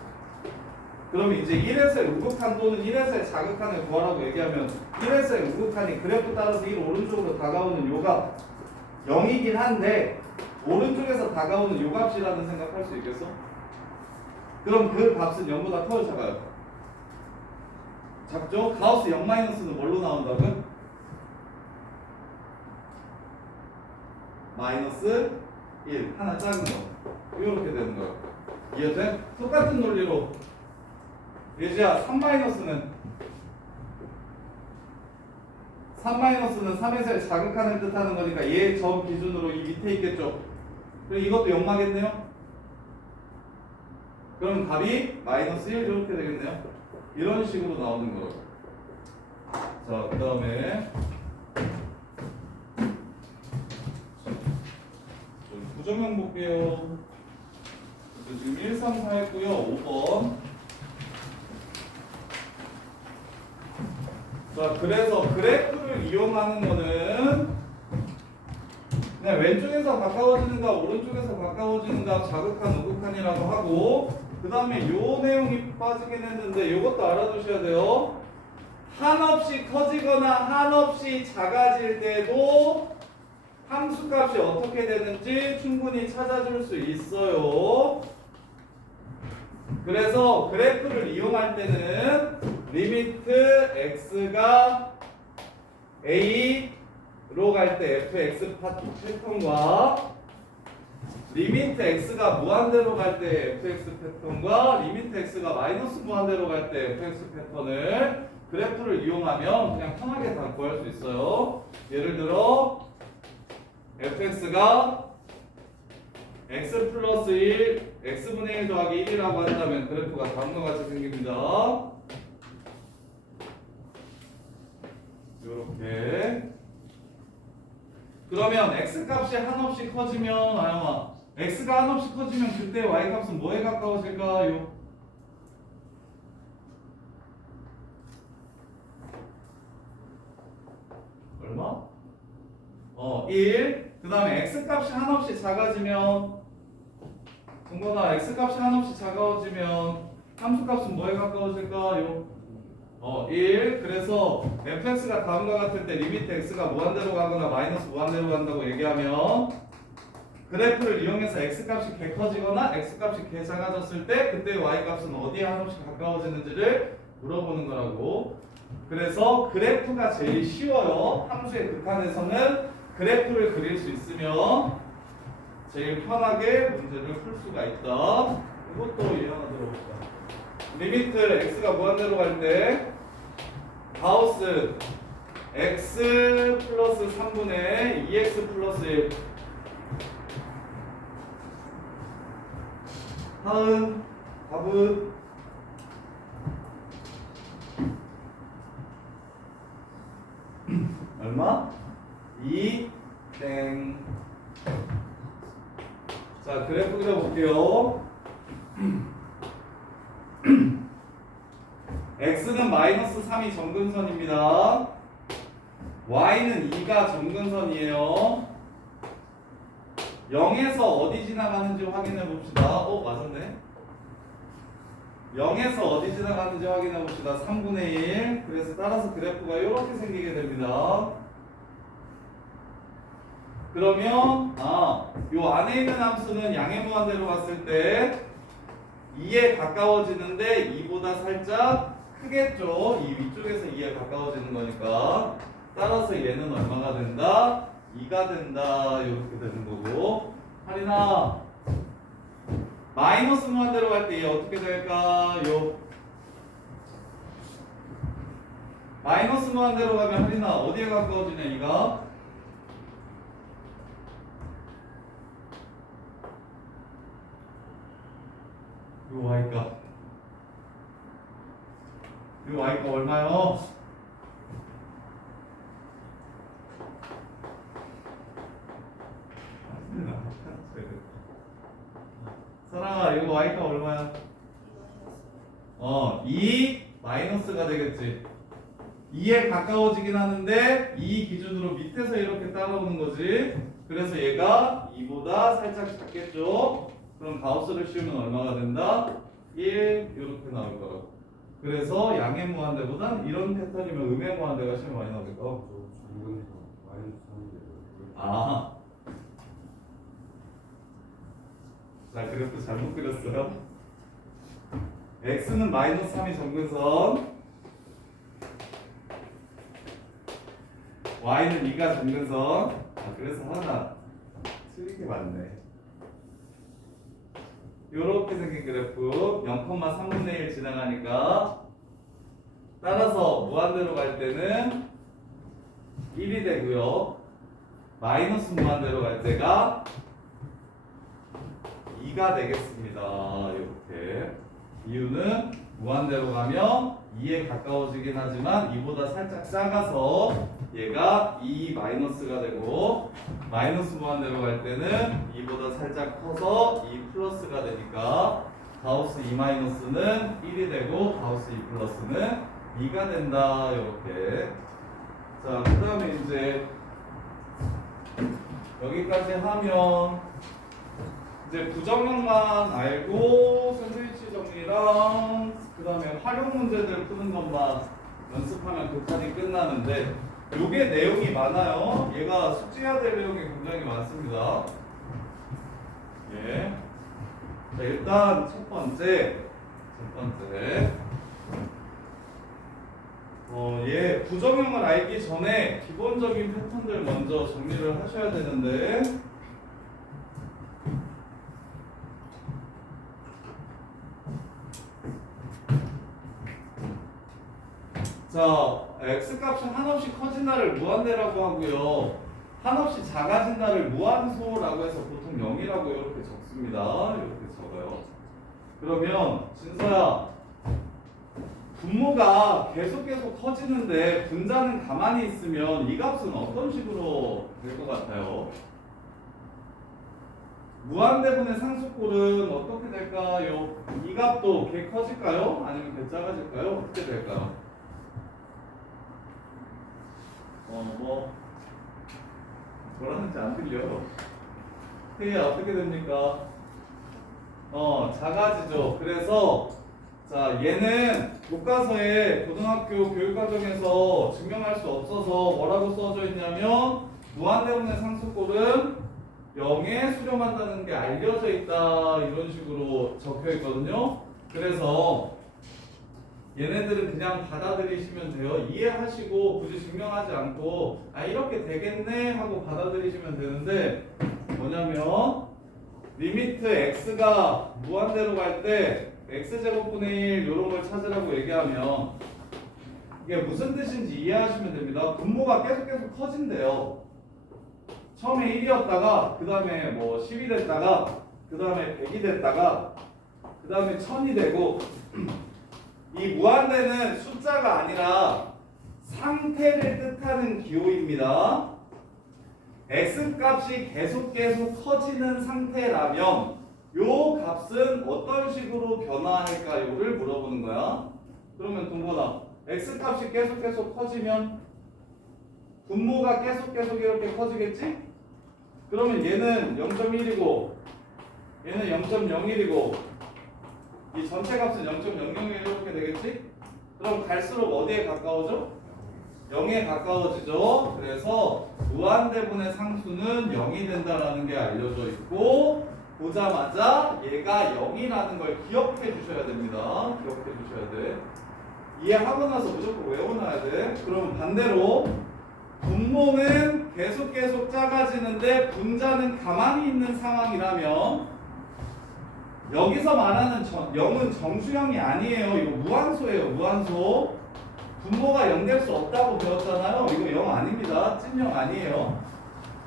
그러면 이제 1에서의 우극한 또는 1에서의 자극한을 구하라고 얘기하면 1에서의 우극한이 그래프 따라서 1 오른쪽으로 다가오는 요가 0이긴 한데 오른쪽에서 다가오는 요 값이라는 생각할 수 있겠어? 그럼 그 값은 0보다 커요 작아요? 작죠? 가우스 0-는 뭘로 나온다고요? 마이너스 1 하나 작은 거 이렇게 되는 거예요. 이해돼? 똑같은 논리로 예지야 3-는 3-는 3에서의 자극하는 뜻하는 거니까 얘 점 기준으로 이 밑에 있겠죠? 그럼 이것도 0마겠네요? 그럼 답이 마이너스 1 이렇게 되겠네요? 이런 식으로 나오는 거라고. 자, 그 다음에 부정형 볼게요. 지금 1, 3, 4 했고요. 5번. 자, 그래서 그래프를 이용하는 거는 그냥 왼쪽에서 가까워지는 값, 오른쪽에서 가까워지는 값, 자극한, 우극한이라고 하고 그 다음에 요 내용이 빠지긴 했는데 요것도 알아두셔야 돼요. 한없이 커지거나 한없이 작아질 때도 함수값이 어떻게 되는지 충분히 찾아줄 수 있어요. 그래서 그래프를 이용할 때는 리미트 x가 a로 갈 때 fx 패턴과 리미트 x가 무한대로 갈 때 fx 패턴과 리미트 x가 마이너스 무한대로 갈 때 fx 패턴을 그래프를 이용하면 그냥 편하게 다 구할 수 있어요. 예를 들어 fx가 x 플러스 1, x분의 1 더하기 1이라고 한다면 그래프가 다음과 같이 생깁니다. 요렇게. 그러면 x값이 한없이 커지면 아영아 x가 한없이 커지면 그때 y값은 뭐에 가까워질까요? 얼마? 1. 그 다음에 x값이 한없이 작아지면 정건아 x값이 한없이 작아지면 함수값은 뭐에 가까워질까요? 1. 그래서 fx가 다음과 같을 때 리미트 x가 무한대로 가거나 마이너스 무한대로 간다고 얘기하면 그래프를 이용해서 x값이 개 커지거나 x값이 개 작아졌을 때 그때 y값은 어디에 한없이 가까워지는지를 물어보는 거라고. 그래서 그래프가 제일 쉬워요. 함수의 극한에서는 그래프를 그릴 수 있으면 제일 편하게 문제를 풀 수가 있다. 이것도 이해 하나 들어볼까? 리미트 x가 무한대로 갈 때 가우스 x 플러스 3분의 2x 플러스 1 하은 답은 얼마? 2 땡. 자, 그래프 그려볼게요. x는 마이너스 3이 점근선입니다. y는 2가 점근선이에요. 0에서 어디 지나가는지 확인해 봅시다. 맞았네. 0에서 어디 지나가는지 확인해 봅시다. 3분의 1. 그래서 따라서 그래프가 이렇게 생기게 됩니다. 그러면 요 안에 있는 함수는 양의 무한대로 갔을 때 2에 가까워지는데 2보다 살짝 크겠죠. 이 위쪽에서 2에 가까워지는 거니까. 따라서 얘는 얼마가 된다? 2가 된다. 이렇게 되는 거고. 할인아, 마이너스 무한대로 갈 때 얘 어떻게 될까요? 마이너스 무한대로 가면 할인아 어디에 가까워지냐 이가? 요 y값. 요 y값 얼마요? 사랑아 이거 y값 얼마야? 2 마이너스가 되겠지. 2에 가까워지긴 하는데 2 기준으로 밑에서 이렇게 따라오는 거지. 그래서 얘가 2보다 살짝 작겠죠. 그럼 가우스를 씌우면 얼마가 된다? 1 이렇게 나올 거라고. 그래서 양의 무한대보단 이런 패턴이면 음의 무한대가 훨씬 많이 나오겠다. 자, 그래프 잘못 그렸어요. x는 마이너스 3이 점근선, y는 2가 점근선. 그래서 하나 틀린 게 맞네. 요렇게 생긴 그래프 0,3분의 1 지나가니까 따라서 무한대로 갈 때는 1이 되고요. 마이너스 무한대로 갈 때가 2가 되겠습니다. 이렇게. 이유는 무한대로 가면 2에 가까워지긴 하지만 2보다 살짝 작아서 얘가 2 마이너스가 되고, 마이너스 무한대로 갈 때는 2보다 살짝 커서 2 플러스가 되니까 가우스 2 마이너스는 1이 되고 가우스 2 플러스는 2가 된다. 이렇게. 자, 그 다음에 이제 여기까지 하면 이제 부정형만 알고 샌드위치 정리랑 그 다음에 활용 문제들 푸는 것만 연습하면 극한이 끝나는데, 요게 내용이 많아요. 얘가 숙지해야 될 내용이 굉장히 많습니다. 예. 자, 일단 첫 번째. 얘 부정형을 알기 전에 기본적인 패턴들 먼저 정리를 하셔야 되는데, 자, x값이 한없이 커진다를 무한대라고 하고요. 한없이 작아진다를 무한소라고 해서 보통 0이라고 이렇게 적습니다. 이렇게 적어요. 그러면 진서야, 분모가 계속 커지는데 분자는 가만히 있으면 이 값은 어떤 식으로 될 것 같아요? 무한대분의 상수꼴은 어떻게 될까요? 이 값도 개 커질까요? 아니면 개 작아질까요? 어떻게 될까요? 뭐라는지 안 들려. 태희야, 어떻게 됩니까? 작아지죠. 그래서 자, 얘는 교과서에 고등학교 교육과정에서 증명할 수 없어서 뭐라고 써져 있냐면 무한대분의 상수꼴은 0에 수렴한다는 게 알려져 있다, 이런 식으로 적혀 있거든요. 그래서 얘네들은 그냥 받아들이시면 돼요. 이해하시고 굳이 증명하지 않고 이렇게 되겠네 하고 받아들이시면 되는데, 뭐냐면 리미트 x가 무한대로 갈 때 x제곱분의 1 이런 걸 찾으라고 얘기하면 이게 무슨 뜻인지 이해하시면 됩니다. 분모가 계속 커진대요. 처음에 1이었다가 그 다음에 뭐 10이 됐다가 그 다음에 100이 됐다가 그 다음에 1000이 되고 이 무한대는 숫자가 아니라 상태를 뜻하는 기호입니다. x값이 계속 커지는 상태라면 요 값은 어떤 식으로 변화할까요를 물어보는 거야. 그러면 동건아, x값이 계속 커지면 분모가 계속 이렇게 커지겠지? 그러면 얘는 0.1이고 얘는 0.01이고 이 전체 값은 0.001 이렇게 되겠지? 그럼 갈수록 어디에 가까워져? 0에 가까워지죠. 그래서 무한대분의 상수는 0이 된다라는 게 알려져 있고, 보자마자 얘가 0이라는 걸 기억해 주셔야 됩니다. 기억해 주셔야 돼. 이해하고 나서 무조건 외워놔야 돼. 그럼 반대로 분모는 계속 작아지는데 분자는 가만히 있는 상황이라면, 여기서 말하는 0은 정수형이 아니에요. 이거 무한소예요. 무한소. 분모가 0 될 수 없다고 배웠잖아요. 이거 0 아닙니다. 찐0 아니에요.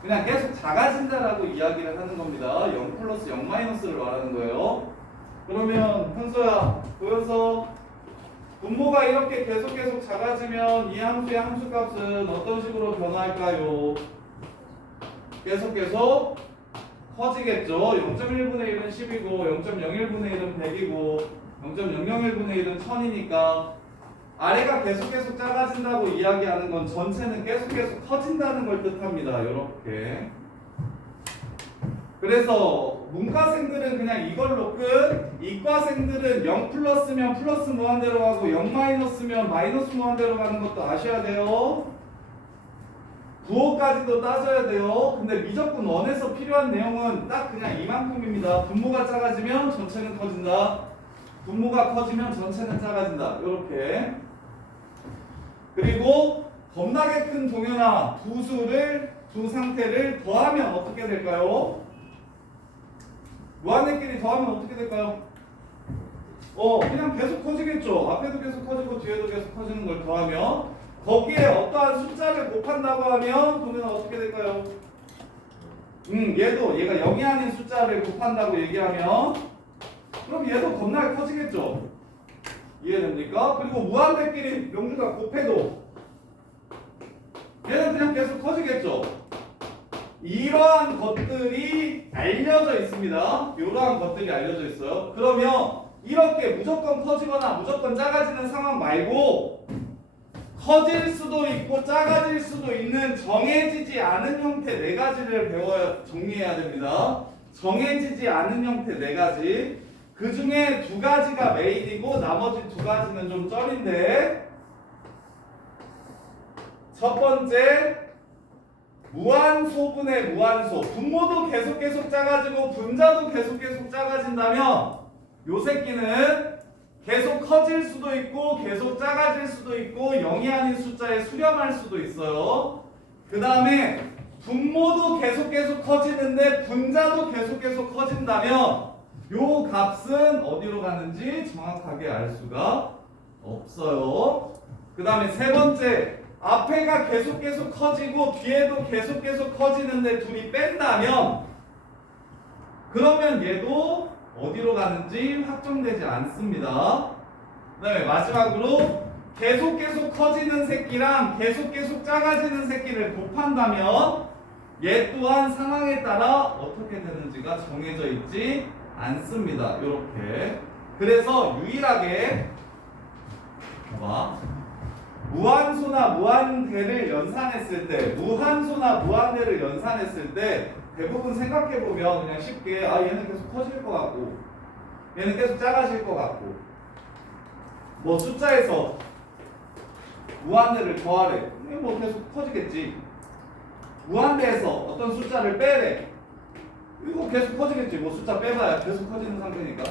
그냥 계속 작아진다라고 이야기를 하는 겁니다. 0 플러스 0 마이너스를 말하는 거예요. 그러면 현서야, 보여서 분모가 이렇게 계속 작아지면 이 함수의 함수값은 어떤 식으로 변화할까요? 계속 커지겠죠. 0.1분의 1은 10이고 0.01분의 1은 100이고 0.001분의 1은 1000이니까 아래가 계속 작아진다고 이야기하는 건 전체는 계속 커진다는 걸 뜻합니다. 이렇게. 그래서 문과생들은 그냥 이걸로 끝. 이과생들은 0 플러스면 플러스 무한대로 가고 0 마이너스면 마이너스 무한대로 가는 것도 아셔야 돼요. 부호까지도 따져야 돼요. 근데 미적분 1에서 필요한 내용은 딱 그냥 이만큼입니다. 분모가 작아지면 전체는 커진다. 분모가 커지면 전체는 작아진다. 이렇게. 그리고 겁나게 큰 동요나 두 상태를 더하면 어떻게 될까요? 무한대끼리 더하면 어떻게 될까요? 그냥 계속 커지겠죠. 앞에도 계속 커지고 뒤에도 계속 커지는 걸 더하면, 거기에 어떠한 숫자를 곱한다고 하면 동요는 어떻게 될까요? 얘가 0이 아닌 숫자를 곱한다고 얘기하면 그럼 얘도 겁나게 커지겠죠. 이해됩니까? 그리고 무한대끼리 명주가 곱해도 얘는 그냥 계속 커지겠죠. 이러한 것들이 알려져 있습니다. 이러한 것들이 알려져 있어요. 그러면 이렇게 무조건 커지거나 무조건 작아지는 상황 말고 커질 수도 있고 작아질 수도 있는 정해지지 않은 형태 4가지를 정리해야 됩니다. 정해지지 않은 형태 4가지. 그 중에 2가지가 메인이고 나머지 2가지는 좀 쩔인데, 첫 번째 무한소분의 무한소. 분모도 계속 작아지고 분자도 계속 작아진다면 요 새끼는 계속 커질 수도 있고 계속 작아질 수도 있고 0이 아닌 숫자에 수렴할 수도 있어요. 그 다음에 분모도 계속 커지는데 분자도 계속 커진다면 요 값은 어디로 가는지 정확하게 알 수가 없어요. 그 다음에 세 번째, 앞에가 계속 커지고 뒤에도 계속 커지는데 둘이 뺀다면 그러면 얘도 어디로 가는지 확정되지 않습니다. 그 다음에 마지막으로 계속 커지는 새끼랑 계속 작아지는 새끼를 곱한다면 얘 또한 상황에 따라 어떻게 되는지가 정해져 있지 않습니다. 이렇게. 그래서 유일하게 봐봐. 무한소나 무한대를 연산했을 때, 무한소나 무한대를 연산했을 때 대부분 생각해보면 그냥 쉽게 얘는 계속 커질 것 같고 얘는 계속 작아질 것 같고 뭐 숫자에서 무한대를 더하래. 뭐 계속 커지겠지. 무한대에서 어떤 숫자를 빼래. 이거 계속 커지겠지. 뭐 숫자 빼봐야 계속 커지는 상태니까.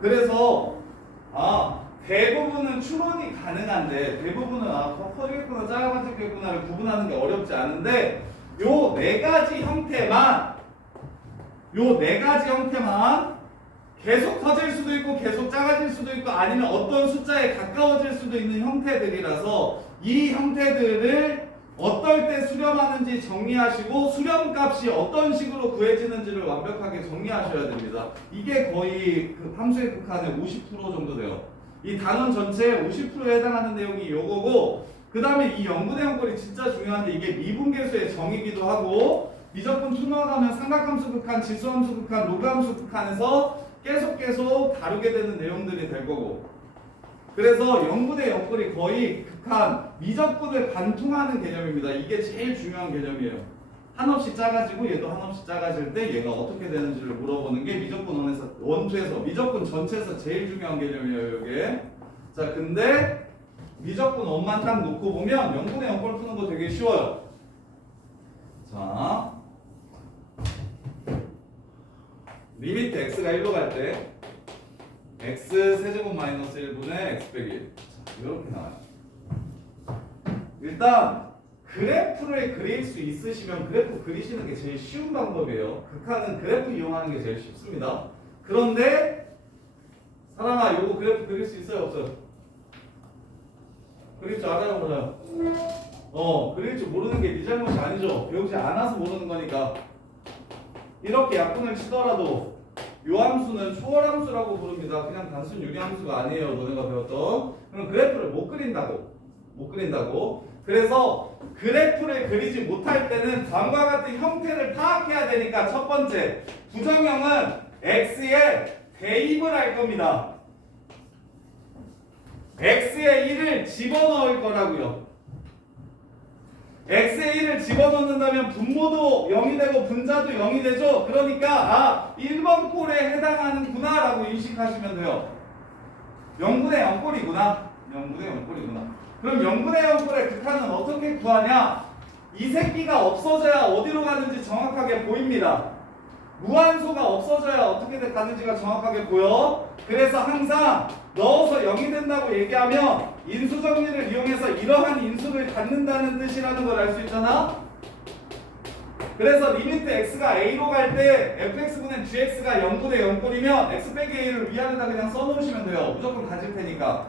그래서 대부분은 추론이 가능한데 대부분은 더 커지겠구나 작아지겠구나를 구분하는 게 어렵지 않은데 요 네 가지 형태만 계속 커질 수도 있고 계속 작아질 수도 있고 아니면 어떤 숫자에 가까워질 수도 있는 형태들이라서 이 형태들을 어떨 때 수렴하는지 정리하시고 수렴값이 어떤 식으로 구해지는지를 완벽하게 정리하셔야 됩니다. 이게 거의 그 함수의 극한의 50% 정도 돼요. 이 단원 전체의 50%에 해당하는 내용이 요거고 그 다음에 이 0분의 0꼴이 진짜 중요한데 이게 미분계수의 정의기도 하고 미적분 투명하면 삼각함수 극한, 지수함수 극한, 로그함수 극한에서 계속 다루게 되는 내용들이 될 거고 그래서 0분의 0꼴이 거의 극한, 미적분을 관통하는 개념입니다. 이게 제일 중요한 개념이에요. 한없이 작아지고 얘도 한없이 작아질 때 얘가 어떻게 되는지를 물어보는 게 미적분 원투에서 미적분 전체에서 제일 중요한 개념이에요. 이게. 자, 근데 미적분 원만 딱 놓고 보면 0분의 0꼴 푸는 거 되게 쉬워요. 자, 리미트 x가 1로 갈 때 x 세제곱 마이너스 1분의 x 빼기 1 이렇게 나와요. 일단 그래프를 그릴 수 있으시면 그래프 그리시는 게 제일 쉬운 방법이에요. 극한은 그래프 이용하는 게 제일 쉽습니다. 그런데 사람아 요거 그래프 그릴 수 있어요 없어요? 그릴 줄 알아요 몰라요? 그릴 줄 모르는 게 네 잘못이 아니죠. 배우지 않아서 모르는 거니까. 이렇게 약분을 치더라도 요 함수는 초월함수라고 부릅니다. 그냥 단순 유리함수가 아니에요. 너네가 배웠던. 그럼 그래프를 못 그린다고. 그래서 그래프를 그리지 못할 때는 다음과 같은 형태를 파악해야 되니까 첫 번째 부정형은 x에 대입을 할 겁니다. x에 1을 집어넣을 거라고요. x에 1을 집어넣는다면 분모도 0이 되고 분자도 0이 되죠. 그러니까 1번 꼴에 해당하는구나 라고 인식하시면 돼요. 0분의 0꼴이구나. 그럼 0분의 0꼴의 극한은 어떻게 구하냐? 이 새끼가 없어져야 어디로 가는지 정확하게 보입니다. 무한소가 없어져야 어떻게 가는지가 정확하게 보여. 그래서 항상 넣어서 0이 된다고 얘기하면 인수정리를 이용해서 이러한 인수를 갖는다는 뜻이라는 걸 알 수 있잖아. 그래서 리미트 x가 a로 갈 때 fx분의 gx가 0분의 0꼴이면 x 빼기 a를 위아래다 그냥 써놓으시면 돼요. 무조건 가질 테니까.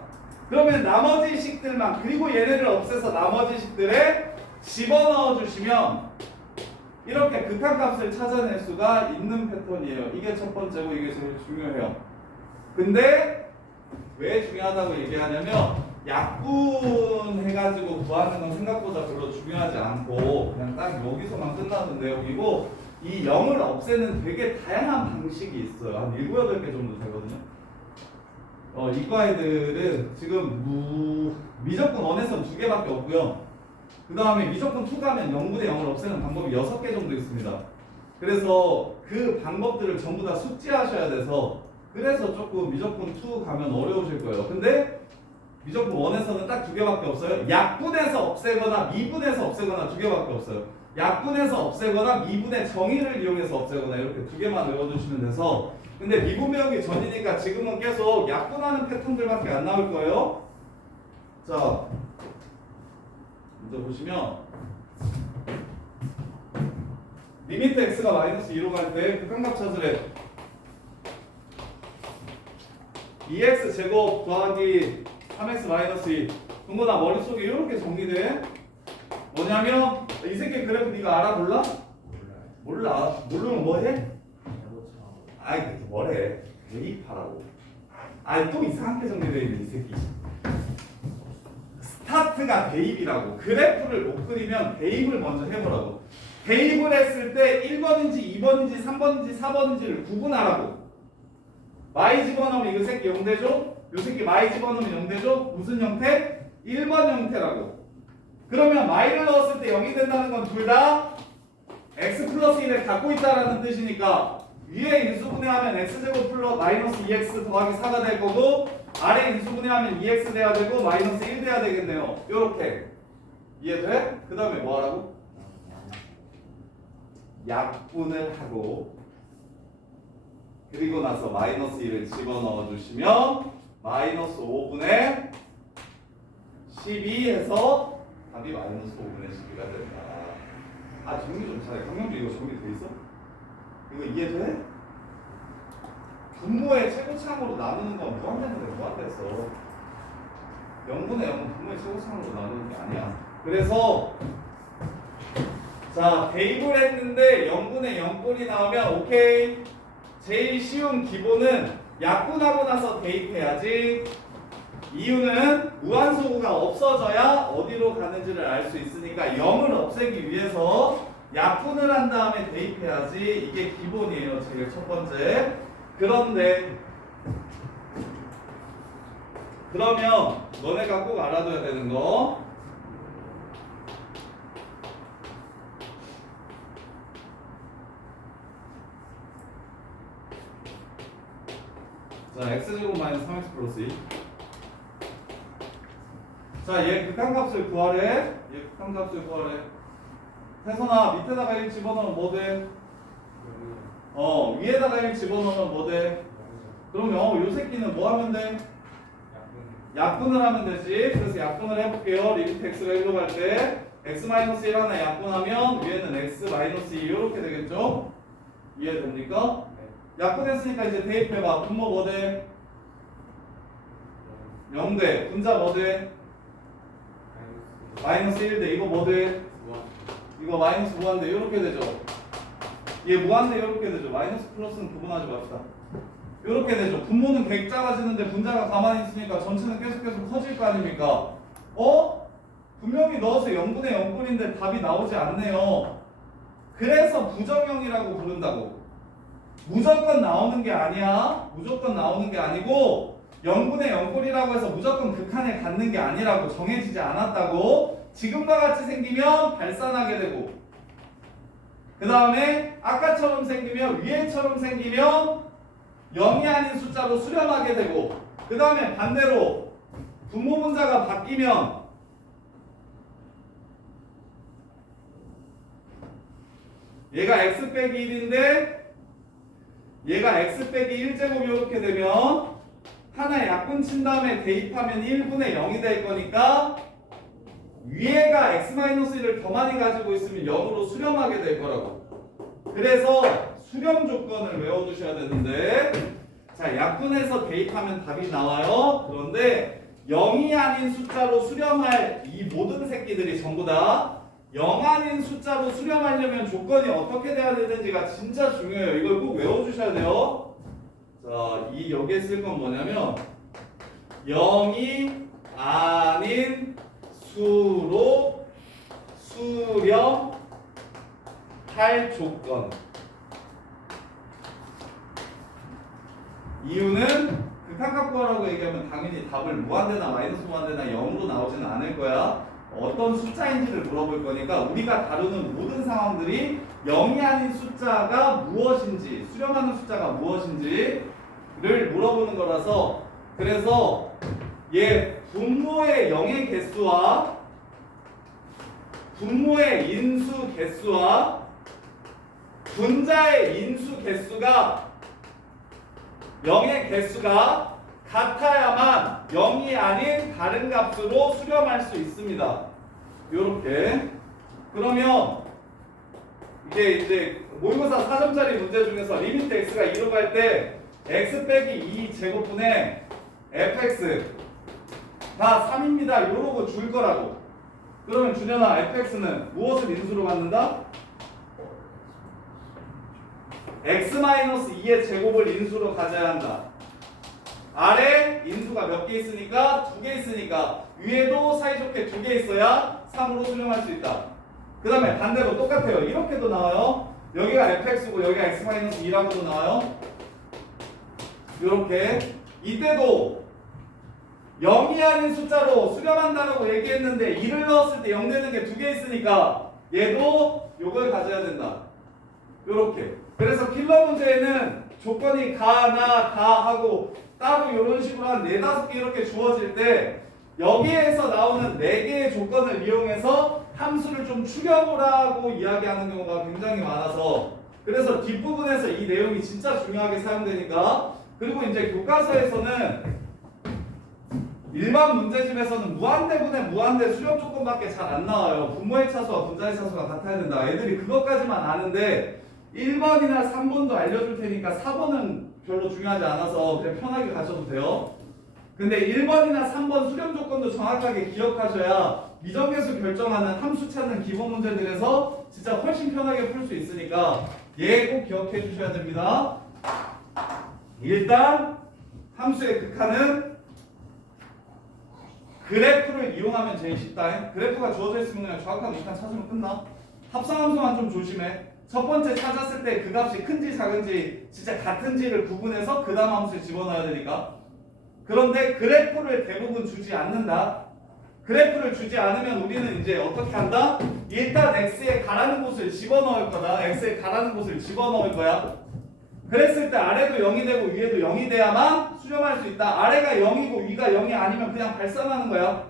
그러면 나머지 식들만 그리고 얘네를 없애서 나머지 식들에 집어넣어 주시면 이렇게 극한값을 찾아낼 수가 있는 패턴이에요. 이게 첫 번째고 이게 제일 중요해요. 근데 왜 중요하다고 얘기하냐면 약분해가지고 구하는 건 생각보다 별로 중요하지 않고 그냥 딱 여기서만 끝나는 내용이고 이 0을 없애는 되게 다양한 방식이 있어요. 한 7, 8개 정도 되거든요. 이과 애들은 지금 미적분 1에서는 2개밖에 없고요. 그 다음에 미적분 2 가면 0분의 0을 없애는 방법이 6개 정도 있습니다. 그래서 그 방법들을 전부 다 숙지하셔야 돼서 그래서 조금 미적분 2 가면 어려우실 거예요. 근데 미적분 1에서는 딱 두 개밖에 없어요. 약분해서 없애거나 미분해서 없애거나 두 개밖에 없어요. 약분해서 없애거나 미분의 정의를 이용해서 없애거나 이렇게 두 개만 외워두시면 돼서 근데 미분 배우기 전이니까 지금은 계속 약분하는 패턴들밖에 안 나올 거예요. 자, 먼저 보시면 리미트 x가 마이너스 2로 갈 때 극한값 찾으래. 2x 제곱 더하기 3x 마이너스 2. 동건아 머릿속에 이렇게 정리돼. 뭐냐면 이 새끼 그래프 네가 알아 몰라? 몰라. 모르면 뭐 해? 아이 그렇게 뭐래. 대입하라고. 아이 또 이상하게 정리되어 있는 이 새끼. 스타트가 대입이라고. 그래프를 못 그리면 대입을 먼저 해보라고. 대입을 했을 때 1번인지 2번인지 3번인지 4번인지를 구분하라고. y 집어넣으면 이 새끼 0되죠? 요 새끼 y 집어넣으면 0되죠? 무슨 형태? 1번 형태라고. 그러면 y를 넣었을 때 0이 된다는 건 둘 다 x 플러스 1을 갖고 있다라는 뜻이니까 위에 인수분해하면 x제곱 플러스 마이너스 2x 더하기 4가 될 거고 아래 인수분해하면 2x 돼야 되고 마이너스 1 돼야 되겠네요. 요렇게 이해돼? 그 다음에 뭐 하라고? 약분을 하고 그리고 나서 마이너스 1을 집어넣어 주시면 마이너스 5분의 12 해서 답이 마이너스 5분의 12가 된다. 아 정리 좀 잘해. 강명주 이거 정리돼 있어? 이거 이해돼? 분모의 최고차항으로 나누는 건 무한대인데 무한대였어. 0분의 0은 분모의 최고차항으로 나누는 게 아니야. 그래서 자 대입을 했는데 0분의 0꼴이 나오면 오케이. 제일 쉬운 기본은 약분하고 나서 대입해야지. 이유는 무한소수가 없어져야 어디로 가는지를 알 수 있으니까 0을 없애기 위해서 약분을 한 다음에 대입해야지. 이게 기본이에요. 제일 첫 번째. 그런데 그러면 너네가 꼭 알아둬야 되는 거 자, x제곱 마이너스 3x 플러스 2. 자, 얘 극한값을 구하래. 얘 극한값을 구하래. 태선아, 밑에다가 1 집어넣으면 뭐 돼? 위에다가 1 집어넣으면 뭐 돼? 그러면 요 새끼는 뭐 하면 돼? 약분을 하면 되지. 그래서 약분을 해볼게요. 리미트 x가 1로 갈 때 x 마이너스 1 하나 약분하면 위에는 x 마이너스 2 이렇게 되겠죠? 이해됩니까? 약분했으니까 이제 대입해봐. 분모 뭐 돼? 0돼. 분자 뭐 돼? 마이너스 1돼. 이거 뭐 돼? 이거 마이너스 무한대. 이렇게 되죠. 얘 무한대 이렇게 되죠. 마이너스 플러스는 구분하지 맙시다. 이렇게 되죠. 분모는 계획 작아지는데 분자가 가만히 있으니까 전체는 계속 커질 거 아닙니까? 분명히 넣어서 0분의 0꼴인데 답이 나오지 않네요. 그래서 부정형이라고 부른다고. 무조건 나오는 게 아니야. 무조건 나오는 게 아니고 0분의 0꼴이라고 해서 무조건 극한을 갖는 게 아니라고. 정해지지 않았다고. 지금과 같이 생기면 발산하게 되고 그 다음에 아까처럼 생기면 위에처럼 생기면 0이 아닌 숫자로 수렴하게 되고 그 다음에 반대로 분모 분자가 바뀌면 얘가 x 빼기 1인데 얘가 x 빼기 1제곱이 이렇게 되면 하나에 약분 친 다음에 대입하면 1분의 0이 될 거니까 위에가 x-1을 더 많이 가지고 있으면 0으로 수렴하게 될 거라고. 그래서 수렴 조건을 외워두셔야 되는데 자 약분해서 대입하면 답이 나와요. 그런데 0이 아닌 숫자로 수렴할 이 모든 새끼들이 전부 다 0 아닌 숫자로 수렴하려면 조건이 어떻게 돼야 되는지가 진짜 중요해요. 이걸 꼭 외워주셔야 돼요. 자, 여기에 쓸 건 뭐냐면 0이 아닌 수로 수렴할 조건. 이유는 극한값 구하라고 얘기하면 당연히 답을 무한대나 마이너스 무한대나 0으로 나오지는 않을 거야. 어떤 숫자인지를 물어볼 거니까 우리가 다루는 모든 상황들이 0이 아닌 숫자가 무엇인지, 수렴하는 숫자가 무엇인지를 물어보는 거라서 그래서 얘 분모의 0의 개수와 분모의 인수 개수와 분자의 인수 개수가 0의 개수가 같아야만 0이 아닌 다른 값으로 수렴할 수 있습니다. 요렇게. 그러면 이게 모의고사 4점짜리 문제 중에서 리미트 x가 2로 갈 때 x 빼기 2 제곱분의 fx 다 3입니다. 요러고 줄 거라고. 그러면 준현아 fx는 무엇을 인수로 갖는다? x-2의 제곱을 인수로 가져야 한다. 아래 인수가 몇 개 있으니까 2개 있으니까 위에도 사이좋게 2개 있어야 3으로 수렴할 수 있다. 그 다음에 반대로 똑같아요. 이렇게도 나와요. 여기가 fx고 여기가 x-2라고도 나와요. 이렇게. 이때도 0이 아닌 숫자로 수렴한다라고 얘기했는데 2를 넣었을 때 0 되는 게 2개 있으니까 얘도 요걸 가져야 된다. 요렇게. 그래서 킬러 문제에는 조건이 가, 나, 가 하고 따로 이런 식으로 한 4, 5개 이렇게 주어질 때 여기에서 나오는 4개의 조건을 이용해서 함수를 좀 추려보라고 이야기하는 경우가 굉장히 많아서 그래서 뒷부분에서 이 내용이 진짜 중요하게 사용되니까 그리고 이제 교과서에서는 일반 문제집에서는 무한대분의 무한대 수렴 조건밖에 잘 안 나와요. 분모의 차수와 분자의 차수가 같아야 된다. 애들이 그것까지만 아는데 1번이나 3번도 알려줄 테니까 4번은 별로 중요하지 않아서 그냥 편하게 가셔도 돼요. 근데 1번이나 3번 수렴 조건도 정확하게 기억하셔야 미정계수 결정하는 함수 찾는 기본 문제들에서 진짜 훨씬 편하게 풀 수 있으니까 얘 꼭 기억해 주셔야 됩니다. 일단 함수의 극한은 그래프를 이용하면 제일 쉽다. 그래프가 주어져 있으면 그냥 정확한 극한 찾으면 끝나. 합성함수만 좀 조심해. 첫 번째 찾았을 때 그 값이 큰지 작은지 진짜 같은지를 구분해서 그 다음 함수에 집어넣어야 되니까. 그런데 그래프를 대부분 주지 않는다. 그래프를 주지 않으면 우리는 이제 어떻게 한다? 일단 x에 가라는 곳을 집어넣을 거다. x에 가라는 곳을 집어넣을 거야. 그랬을 때 아래도 0이 되고 위에도 0이 돼야만 수렴할 수 있다. 아래가 0이고 위가 0이 아니면 그냥 발산하는 거야.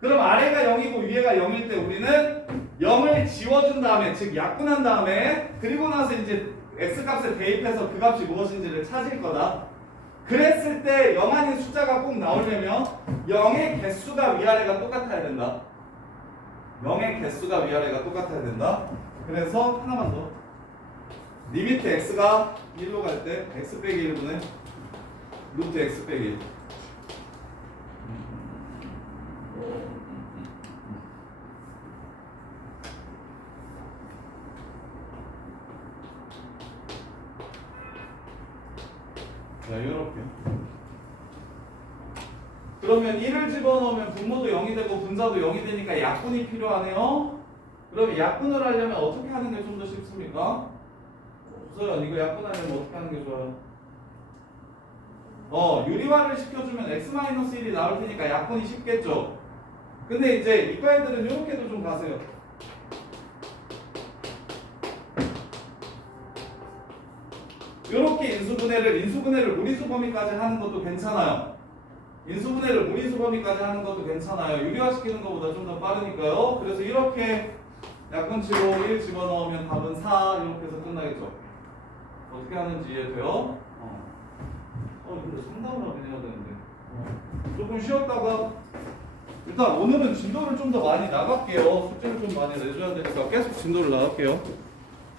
그럼 아래가 0이고 위에가 0일 때 우리는 0을 지워준 다음에 즉 약분한 다음에 그리고 나서 이제 x값을 대입해서 그 값이 무엇인지를 찾을 거다. 그랬을 때 0 아닌 숫자가 꼭 나오려면 0의 개수가 위아래가 똑같아야 된다. 0의 개수가 위아래가 똑같아야 된다. 그래서 하나만 더. 리미트 x가 1로 갈 때 x 빼기 1분의 루트 x 빼기 1. 자, 이렇게. 그러면 1을 집어넣으면 분모도 0이 되고 분자도 0이 되니까 약분이 필요하네요. 그럼 약분을 하려면 어떻게 하는 게 좀 더 쉽습니까? 없어요. 이거 약분하려면 어떻게 하는 게 좋아요? 유리화를 시켜주면 x-1이 나올 테니까 약분이 쉽겠죠. 근데 이제 이과 애들은 이렇게도 좀 가세요. 이렇게 인수분해를 무리수 범위까지 하는 것도 괜찮아요. 인수분해를 무리수 범위까지 하는 것도 괜찮아요. 유리화 시키는 것보다 좀 더 빠르니까요. 그래서 이렇게 약분치로 1 집어넣으면 답은 4 이렇게 해서 끝나겠죠. 어떻게 하는지 이해돼요? 근데 상담을 하긴 해야 되는데 조금 쉬었다가 일단 오늘은 진도를 좀 더 많이 나갈게요. 숙제를 좀 많이 내줘야 되니까 계속 진도를 나갈게요.